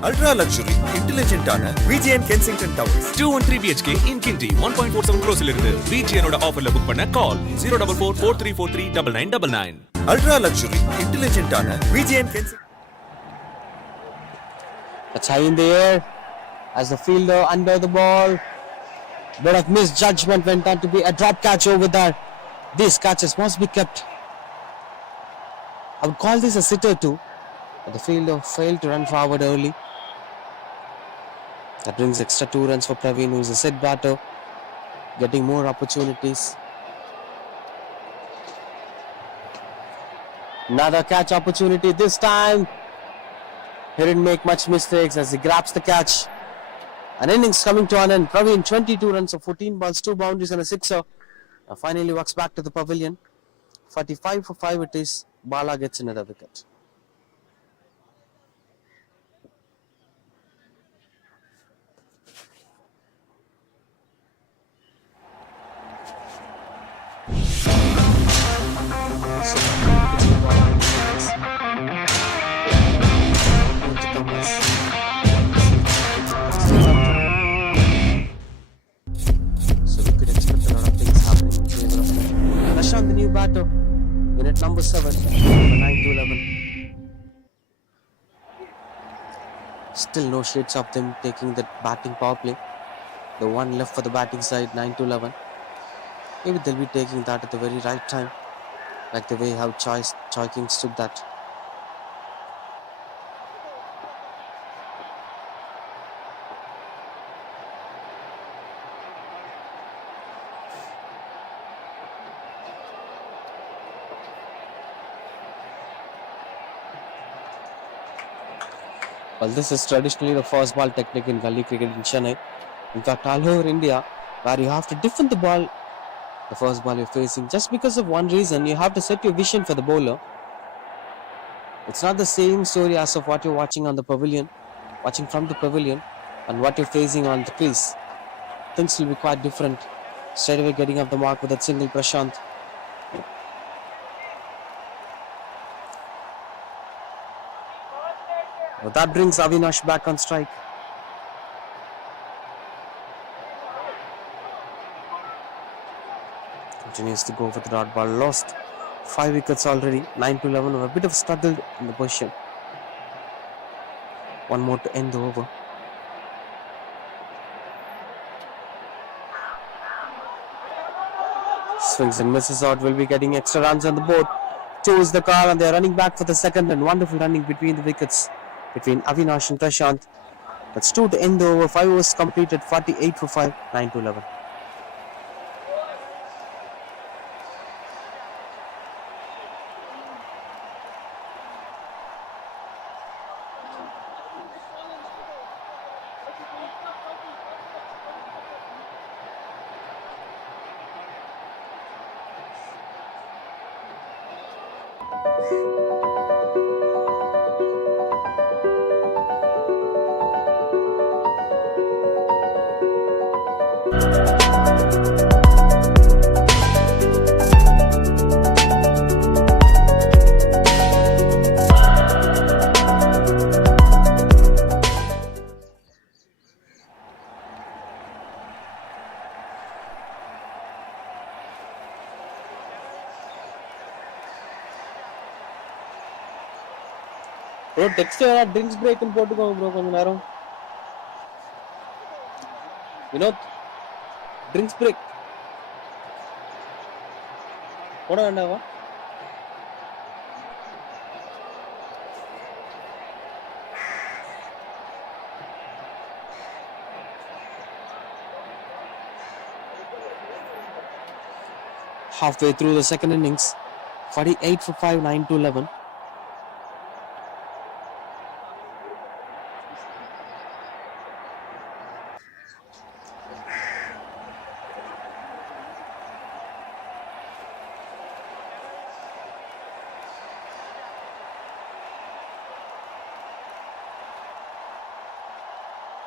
Ultra luxury, intelligent ஆன VGN Kensington Towers. 213 BHK in Kinti 1.47 crores இலிருந்து VGN-ஓட ஆஃபர்ல book பண்ண கால் 04443439999. Ultra luxury, intelligent ஆன VGN Kensington. That's high in the air as the fielder under the ball. Bit of misjudgment went on to be a drop catch over there. These catches must be kept. I would call this a sitter too, but the fielder failed to run forward early. That brings extra 2 runs for Praveen, who is a set batter, getting more opportunities. Another catch opportunity this time. He didn't make much mistakes as he grabs the catch. An innings coming to an end. Praveen 22 runs of 14 balls, 2 boundaries and a sixer. Now finally walks back to the pavilion. 45 for 5 it is. Bala gets another wicket. So we could expect a lot of things happening in favor of him. Prashant, the new batter, unit number 7, number 9 to 11. Still no shades of them taking the batting power play. The one left for the batting side, 9 to 11. Maybe they'll be taking that at the very right time, like the way how Choi Kings took that. Well, this is traditionally the first ball technique in gully cricket in Chennai. In fact, all over India, where you have to defend the ball, the first ball you're facing, just because of one reason, you have to set your vision for the bowler. It's not the same story as of what you're watching on the pavilion, watching from the pavilion, and what you're facing on the crease. Things will be quite different. Straight away getting up the mark with that single Prashant. Well, that brings Avinash back on strike. Continues to go for the dot ball. Lost 5 wickets already. 9 to 11. A bit of struggle in the position. One more to end the over. Swings and misses out. Will be getting extra runs on the board. 2 is the car and they are running back for the second, and wonderful running between the wickets between Avinash and Prashant. That's 2 to end the over. 5 overs completed. 48 for 5. 9 to 11. Bro, text drinks break and போட்டுக்கோங்க bro கொஞ்ச நேரம். Vinod, drinks break போட வேண்டாமா? Halfway through the second innings, 48 for 5, 9 to 11.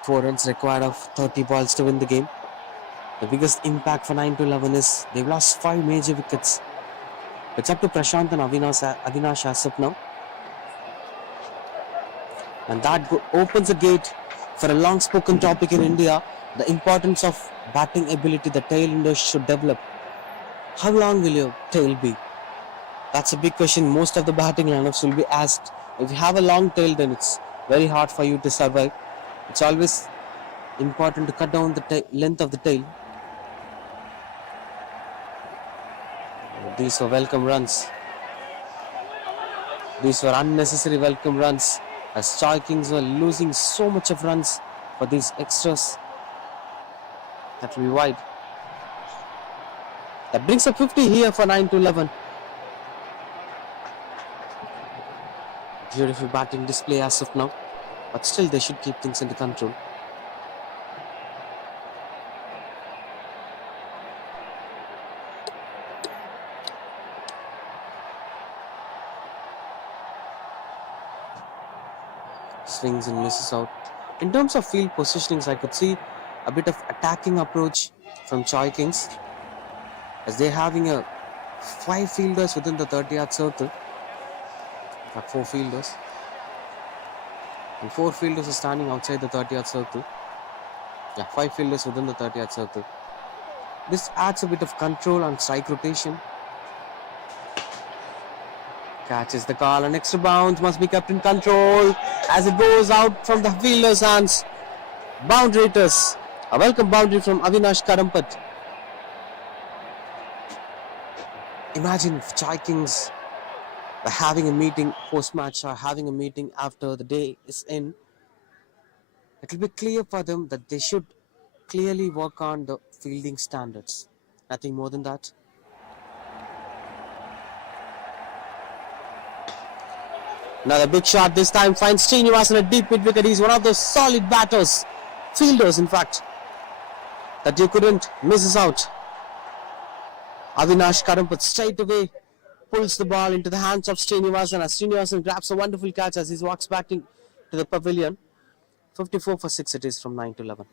Four runs required of 30 balls to win the game. The biggest impact for 9 to 11 is they've lost 5 major wickets. It's up to Prashant and Avinash as of now. And that opens a gate for a long spoken topic in India, the importance of batting ability the tailenders should develop. How long will your tail be? That's a big question most of the batting lineups will be asked. If you have a long tail, then it's very hard for you to survive. It's always important to cut down the length of the tail. These were welcome runs. These were unnecessary welcome runs, as Choi Kings were losing so much of runs for these extras. That will be wide. That brings up 50 here for 9-11. Beautiful batting display as of now, but still they should keep things under control. Swings and misses out. In terms of field positionings, I could see a bit of attacking approach from Choi Kings, as they're having a 5 fielders within the 30-yard circle. In fact, 4 fielders. And 4 fielders are standing outside the 30-yard circle. Yeah, 5 fielders within the 30-yard circle. This adds a bit of control and strike rotation. Catches the call, and extra bounce must be kept in control as it goes out from the fielder's hands. Boundary hitters. A welcome boundary from Avinash Karampat. Imagine if Chai Kings were having a meeting post-match or having a meeting after the day is in. It will be clear for them that they should clearly work on the fielding standards. Nothing more than that. Another big shot, this time finds Srinivasan a deep mid wicket. He's one of those solid batters, fielders in fact, that you couldn't miss out. Avinash Karampat straight away pulls the ball into the hands of Srinivasan, as Srinivasan grabs a wonderful catch as he walks back to the pavilion. 54 for 6 it is from 9-11.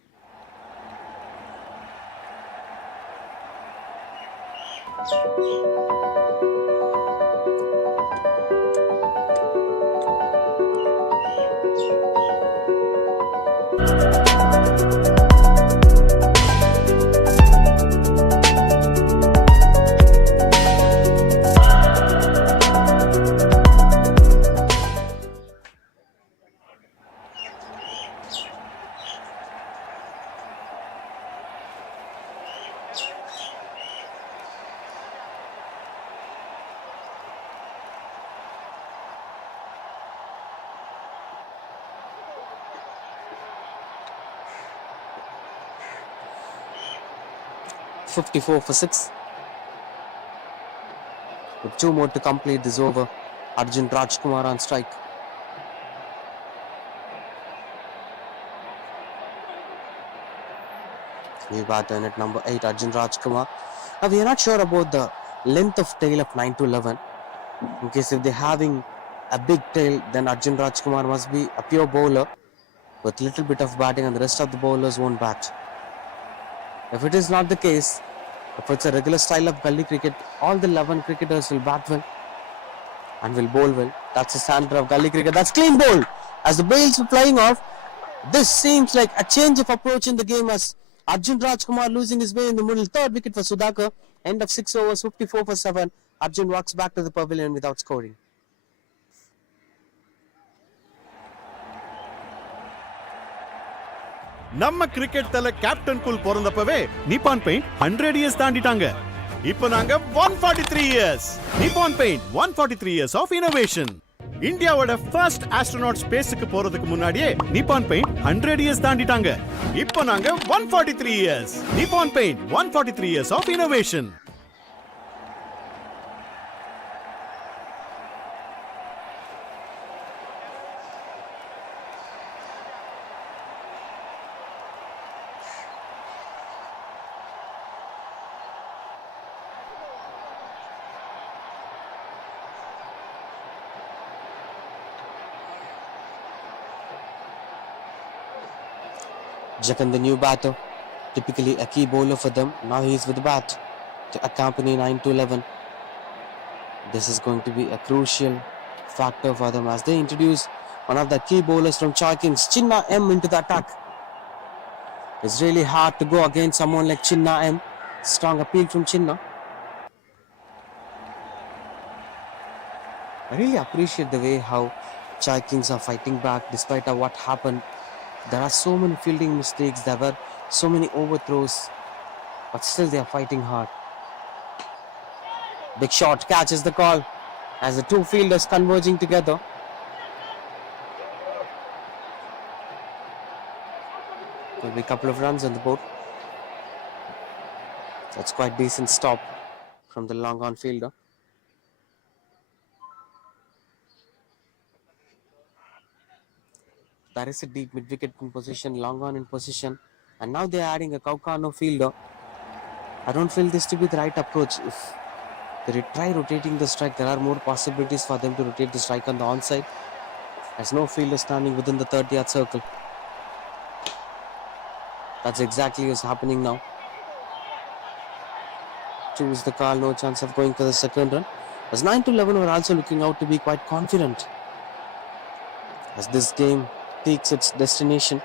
.54 for 6. With 2 more to complete this over. Arjun Rajkumar on strike. New batter in at number 8, Arjun Rajkumar. Now we are not sure about the length of tail of 9-11. In case if they're having a big tail, then Arjun Rajkumar must be a pure bowler with little bit of batting, and the rest of the bowlers won't bat. If it is not the case, if it's a regular style of gully cricket, all the 11 cricketers will bat well and will bowl well. That's the standard of gully cricket. That's clean bowl. As the bails were flying off, this seems like a change of approach in the game, as Arjun Rajkumar losing his way in the middle. 3rd wicket for Sudhakar. End of 6 overs, 54 for 7. Arjun walks back to the pavilion without scoring. நம்ம cricket தல captain cool பிறந்தப்பவே Nippon paint 100 years தாண்டிட்டாங்க. இப்போ நாங்க 143 years. Nippon paint 143 years of innovation. இந்தியாவோட first astronaut ஸ்பேஸ்க்கு போறதுக்கு முன்னாடியே நிப்பான் பெயிண்ட் 100 இயர்ஸ் தாண்டிட்டாங்க. இப்போ நாங்க 143 years. Nippon paint 143 years of innovation. Jakan, the new batter, typically a key bowler for them. Now he is with the bat to accompany 9-11. This is going to be a crucial factor for them as they introduce one of the key bowlers from Chai Kings, Chinna M, into the attack. It's really hard to go against someone like Chinna M. Strong appeal from Chinna. I really appreciate the way how Chai Kings are fighting back despite of what happened. There are so many fielding mistakes, there were so many overthrows, but still they are fighting hard. Big shot catches the call as the two fielders converging together. Will be a couple of runs on the board. That's quite decent stop from the long on fielder. That is a deep mid-wicket in position, long on in position, and now they are adding a Kaukano fielder. I don't feel this to be the right approach. If they try rotating the strike, there are more possibilities for them to rotate the strike on the onside. There's no fielder standing within the 30-yard circle. That's exactly what's happening now. Choose the call, no chance of going for the second run. As 9-11 were also looking out to be quite confident. As this game peaks its destination,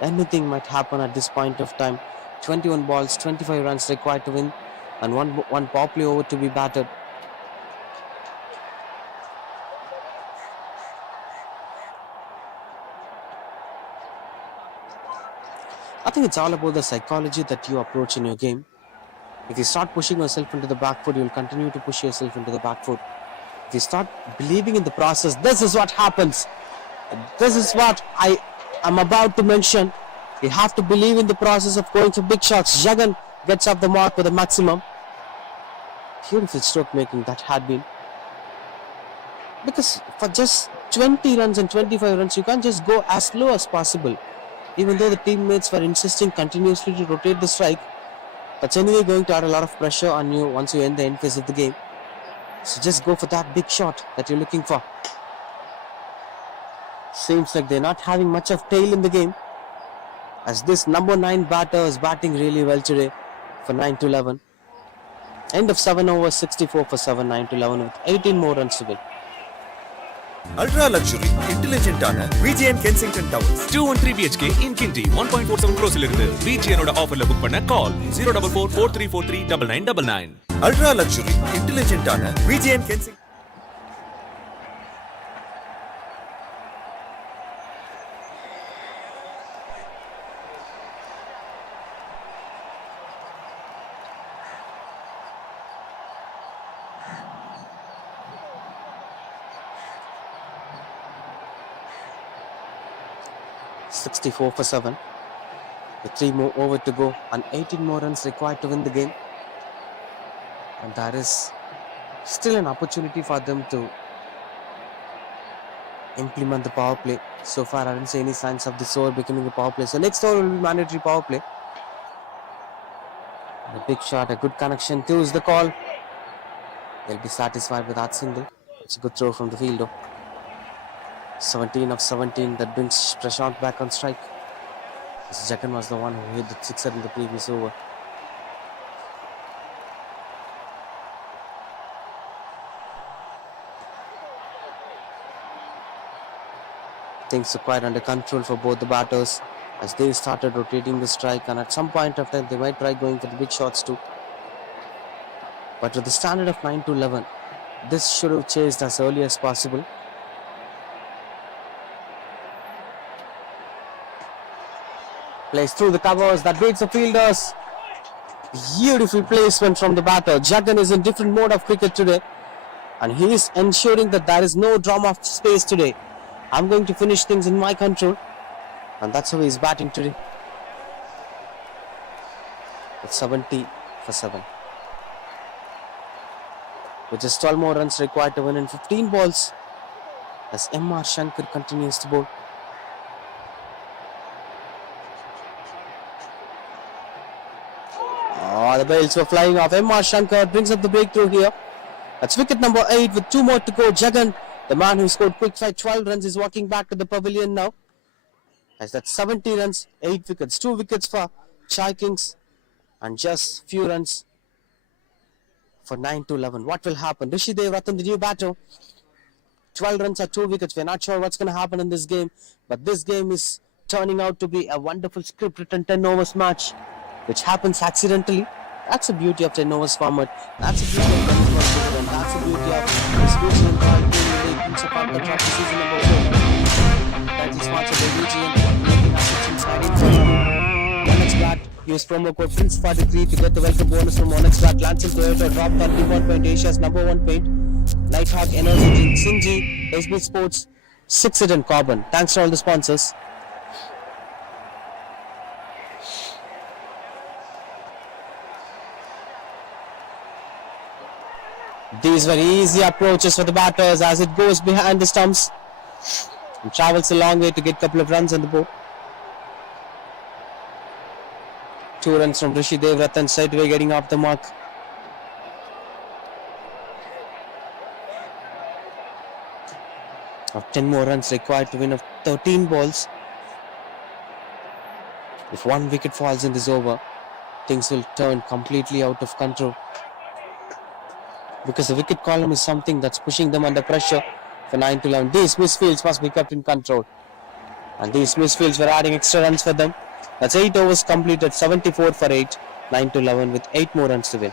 anything might happen at this point of time. 21 balls, 25 runs required to win, and one power play over to be batted. I think it's all about the psychology that you approach in your game. If you start pushing yourself into the back foot, you'll continue to push yourself into the back foot. If you start believing in the process, this is what happens. This is what I am about to mention. You have to believe in the process of going for big shots. Jagan gets up the mark with a maximum. Beautiful stroke making that had been. Because for just 20 runs and 25 runs, you can't just go as low as possible. Even though the teammates were insisting continuously to rotate the strike, that's anyway going to add a lot of pressure on you once you end the end phase of the game. So just go for that big shot that you're looking for. Seems like they're not having much of tail in the game, as this number 9 batter is batting really well today for 9-11. End of 7 overs, 64 for 7, 9-11 with 18 more runs to win. Ultra luxury, intelligent ஆன VGN Kensington Towers. 213 BHK in Kinti 1.47 crores இருந்து VGN ஓட ஆஃபர்ல book பண்ண கால் 04443439999. Ultra luxury, intelligent ஆன VGN Kensington. .64 for 7. With 3 more over to go and 18 more runs required to win the game. And that is still an opportunity for them to implement the power play. So far, I didn't see any signs of this over becoming a power play. So next over will be mandatory power play. And a big shot, a good connection. 2 is the call. They'll be satisfied with that single. It's a good throw from the fielder. 17 of 17, that brings Prashant back on strike. Jagan was the one who hit the sixer in the previous over. Things are quite under control for both the batters as they started rotating the strike, and at some point of time they might try going for the big shots too. But with the standard of 9-11, this should have chased as early as possible. Plays through the covers, that beats the fielders. Beautiful placement from the batter. Jagan is in different mode of cricket today, and he is ensuring that there is no drama of space today. I'm going to finish things in my control, and that's how he's batting today. It's 70 for 7. With just 12 more runs required to win in 15 balls, as M.R. Shankar continues to bowl. Oh, the bails were flying off. M.R. Shankar brings up the breakthrough here. That's wicket number 8 with 2 more to go. Jagan, the man who scored quick 12 runs, is walking back to the pavilion now. As that's 70 runs, 8 wickets. 2 wickets for Chai Kings and just few runs for 9-11. What will happen? Rishi Devrathan, the new batter. 12 runs or 2 wickets. We're not sure what's going to happen in this game, but this game is turning out to be a wonderful script-written 10 overs match, which happens accidentally. That's the beauty of 10 overs format. That's the beauty of 10 overs, and that's the beauty of this Arcot Trophy season number 4. Title sponsored by VGN. Making assets since 1971. Onyx Bat. Use promo code PRINCE43 to get the welcome bonus from Onyx Bat. Lansing Toyota dropped on Nippon Paint, Asia's number 1 paint. Nighthawk Energy Drink, Sinji, SB Sports, 6 and Carbon. Thanks to all the sponsors. These were easy approaches for the batters as it goes behind the stumps and travels a long way to get a couple of runs on the board. 2 runs from Rishi Devrathan, straightaway getting off the mark. Of 10 more runs required to win of 13 balls. If 1 wicket falls in this over, things will turn completely out of control. Because the wicket column is something that's pushing them under pressure for 9 to 11. These misfields must be kept in control. And these misfields were adding extra runs for them. That's 8 overs completed, 74 for 8, 9 to 11 with 8 more runs to win.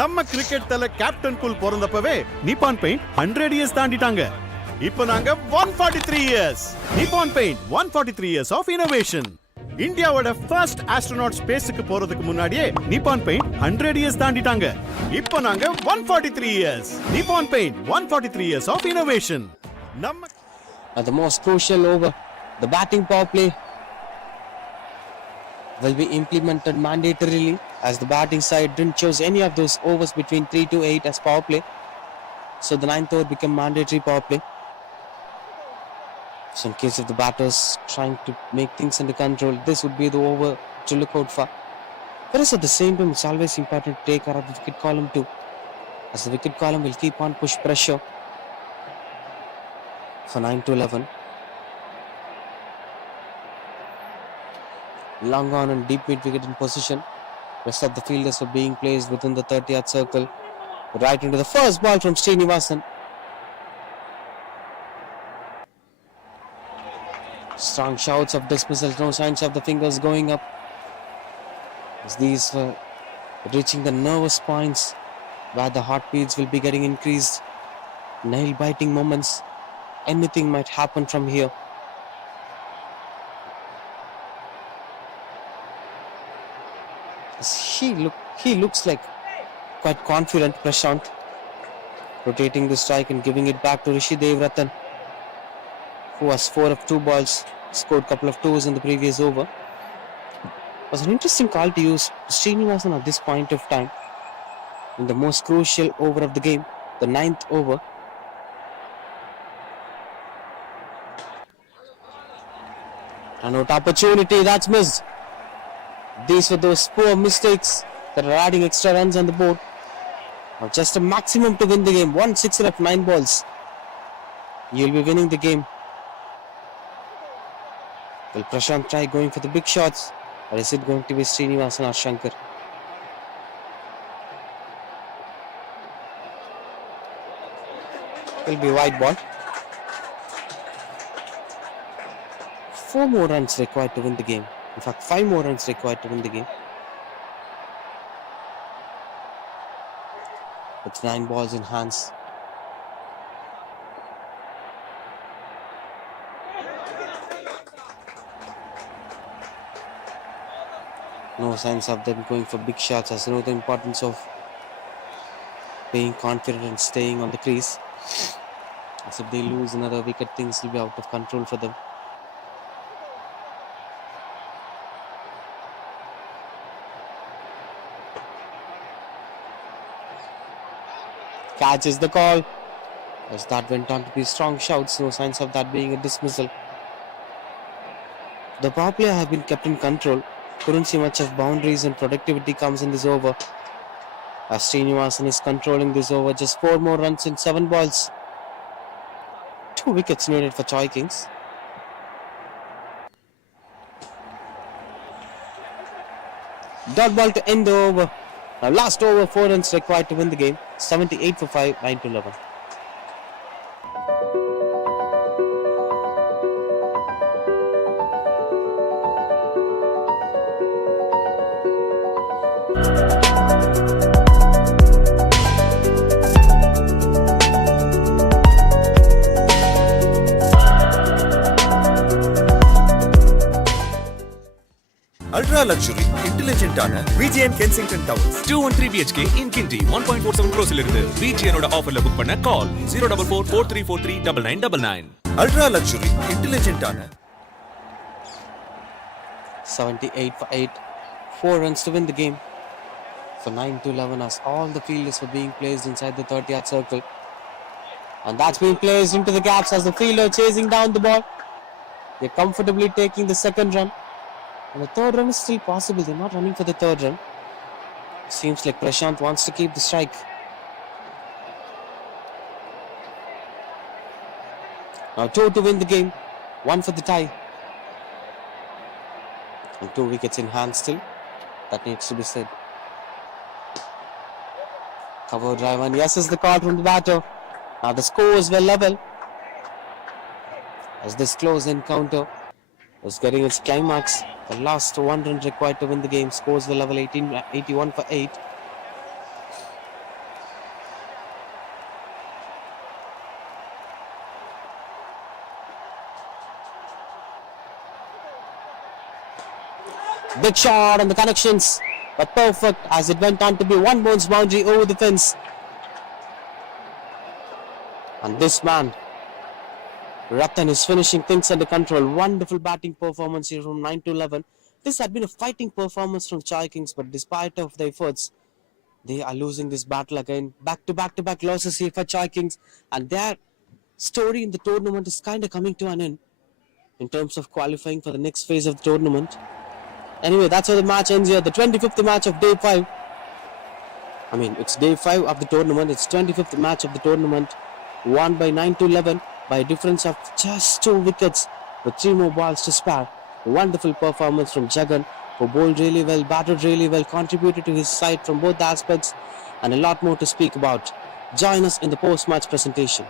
நம்ம cricket தல captain cool பிறந்தப்பவே Nippon paint 100 years தாண்டிட்டாங்க. இப்போ நாங்க 143 years. Nippon paint 143 years of innovation. இந்தியாவோட first astronaut ஸ்பேஸ்க்கு போறதுக்கு முன்னாடியே நிப்பான் பெயிண்ட் 100 இயர்ஸ் தாண்டிட்டாங்க. இப்போ நாங்க 143 years. Nippon paint 143 years of innovation. நம்ம At the most crucial over, the batting power play will be implemented mandatorily as the batting side didn't choose any of those overs between 3 to 8 as power play. So the 9th over became mandatory power play. So in case of the batters trying to make things under control, this would be the over to look out for. Whereas at the same time, it's always important to take care of the wicket column too, as the wicket column will keep on push pressure for 9 to 11. Long on and deep mid wicket in position. Rest of the fielders were being placed within the 30-yard circle. Right into the first ball from Srinivasan. Strong shouts of dismissal, no signs of the fingers going up. As these were reaching the nervous points where the heartbeats will be getting increased. Nail-biting moments. Anything might happen from here. He looks like quite confident, Prashant. Rotating the strike and giving it back to Rishi Devrathan, who has 4 of 2 balls, scored a couple of 2s in the previous over. It was an interesting call to use Srinivasan at this point of time in the most crucial over of the game, the 9th over. An out opportunity that's missed. These were those poor mistakes that are adding extra runs on the board. Now just a maximum to win the game. 1 6 of 9 balls. You'll be winning the game. Will Prashant try going for the big shots, or is it going to be Srinivasan or Shankar? Will be wide ball. 4 more runs required to win the game. In fact, 5 more runs required to win the game. With 9 balls in hands. No signs of them going for big shots, as know the importance of being confident and staying on the crease. As if they lose another wicket, things will be out of control for them. Catch is the call. As that went on to be strong shouts, no signs of that being a dismissal. The power play have been kept in control. Couldn't see much of boundaries and productivity comes in this over. As Srinivasan is controlling this over, just 4 more runs in 7 balls. 2 wickets needed for Choi Kings. Dot ball to end the over. Now last over, 4 runs required to win the game. 78 for 5, 9 to 11. luxury intelligent ஆன VGN Kensington Towers. 213 BHK in Kinti 1.47 crores இருந்து VGN ஓட ஆஃபர்ல book பண்ண கால் 04443439999. Ultra luxury intelligent ஆன 78 for 8. 4 runs to win the game. For 9-11 as all the fielders were being placed inside the 30-yard circle. And that's being placed into the gaps as the fielder chasing down the ball. They're comfortably taking the second run. And the third run is still possible. They're not running for the third run. Seems like Prashant wants to keep the strike. Now 2 to win the game. 1 for the tie. And 2 wickets in hand still. That needs to be said. Cover drive and yes is the call from the batter. Now the scores were level. As this close encounter was getting its climax. The last 1 run required to win the game. Scores were level 81 for 8. Big shot on the connections, but perfect as it went on to be one bounce boundary over the fence. And this man, Ratan, is finishing things under control. Wonderful batting performance here from 9-11. This had been a fighting performance from Chai Kings, but despite of the efforts, they are losing this battle again. Back to back losses here for Chai Kings, and their story in the tournament is kind of coming to an end in terms of qualifying for the next phase of the tournament. Anyway, that's how the match ends here. The 25th match of day 5. I mean, it's day 5 of the tournament. It's 25th match of the tournament. Won by 9-11 by a difference of just 2 wickets with 3 more balls to spare. A wonderful performance from Jagan, who bowled really well, batted really well, contributed to his side from both aspects, and a lot more to speak about. Join us in the post-match presentation.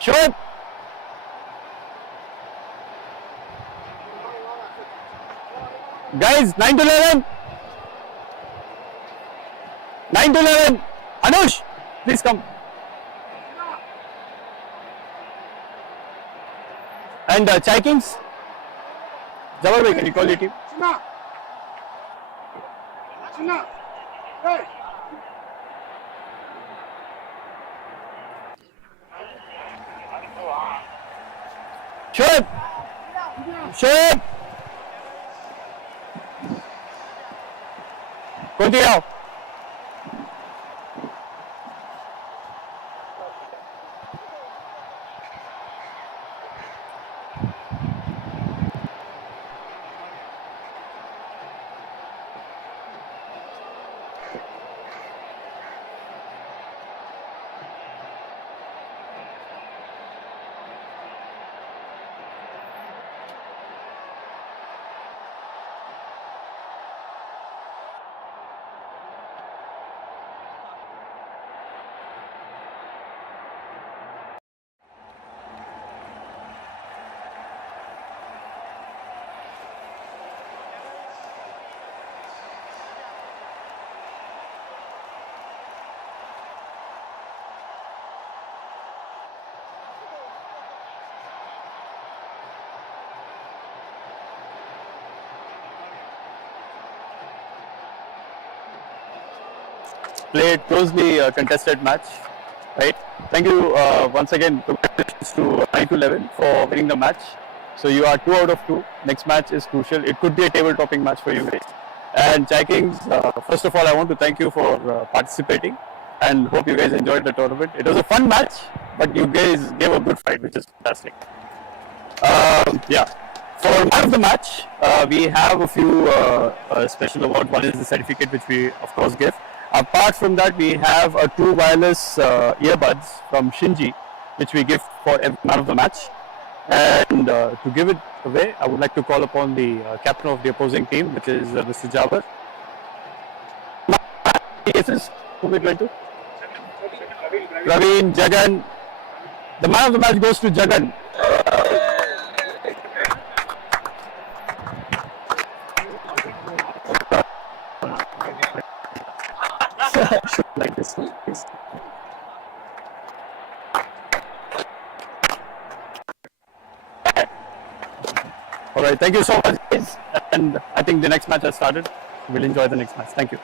Short. Guys, 9-11. 9-11. Anush, please come. And Chai Kings. Jawar bhai, can you call your team? Shoaib! Shoaib! Continue. Played closely contested match, right? Thank you once again to 9-11 for winning the match. So you are 2 out of 2. Next match is crucial. It could be a table topping match for you guys. And Chai Kings, first of all, I want to thank you for participating and hope you guys enjoyed the tournament. It was a fun match, but you guys gave a good fight, which is fantastic. Yeah. For man of the match, we have a few special awards. One is the certificate, which we of course give. Apart from that, we have 2 wireless earbuds from Shinji, which we give for every man of the match. And to give it away, I would like to call upon the captain of the opposing team, which is Mr. Jabbar. Cases, who are we going to? Raveen, Jagan. The man of the match goes to Jagan. Like this, please. All right, thank you so much, guys. And I think the next match has started. We'll enjoy the next match. Thank you.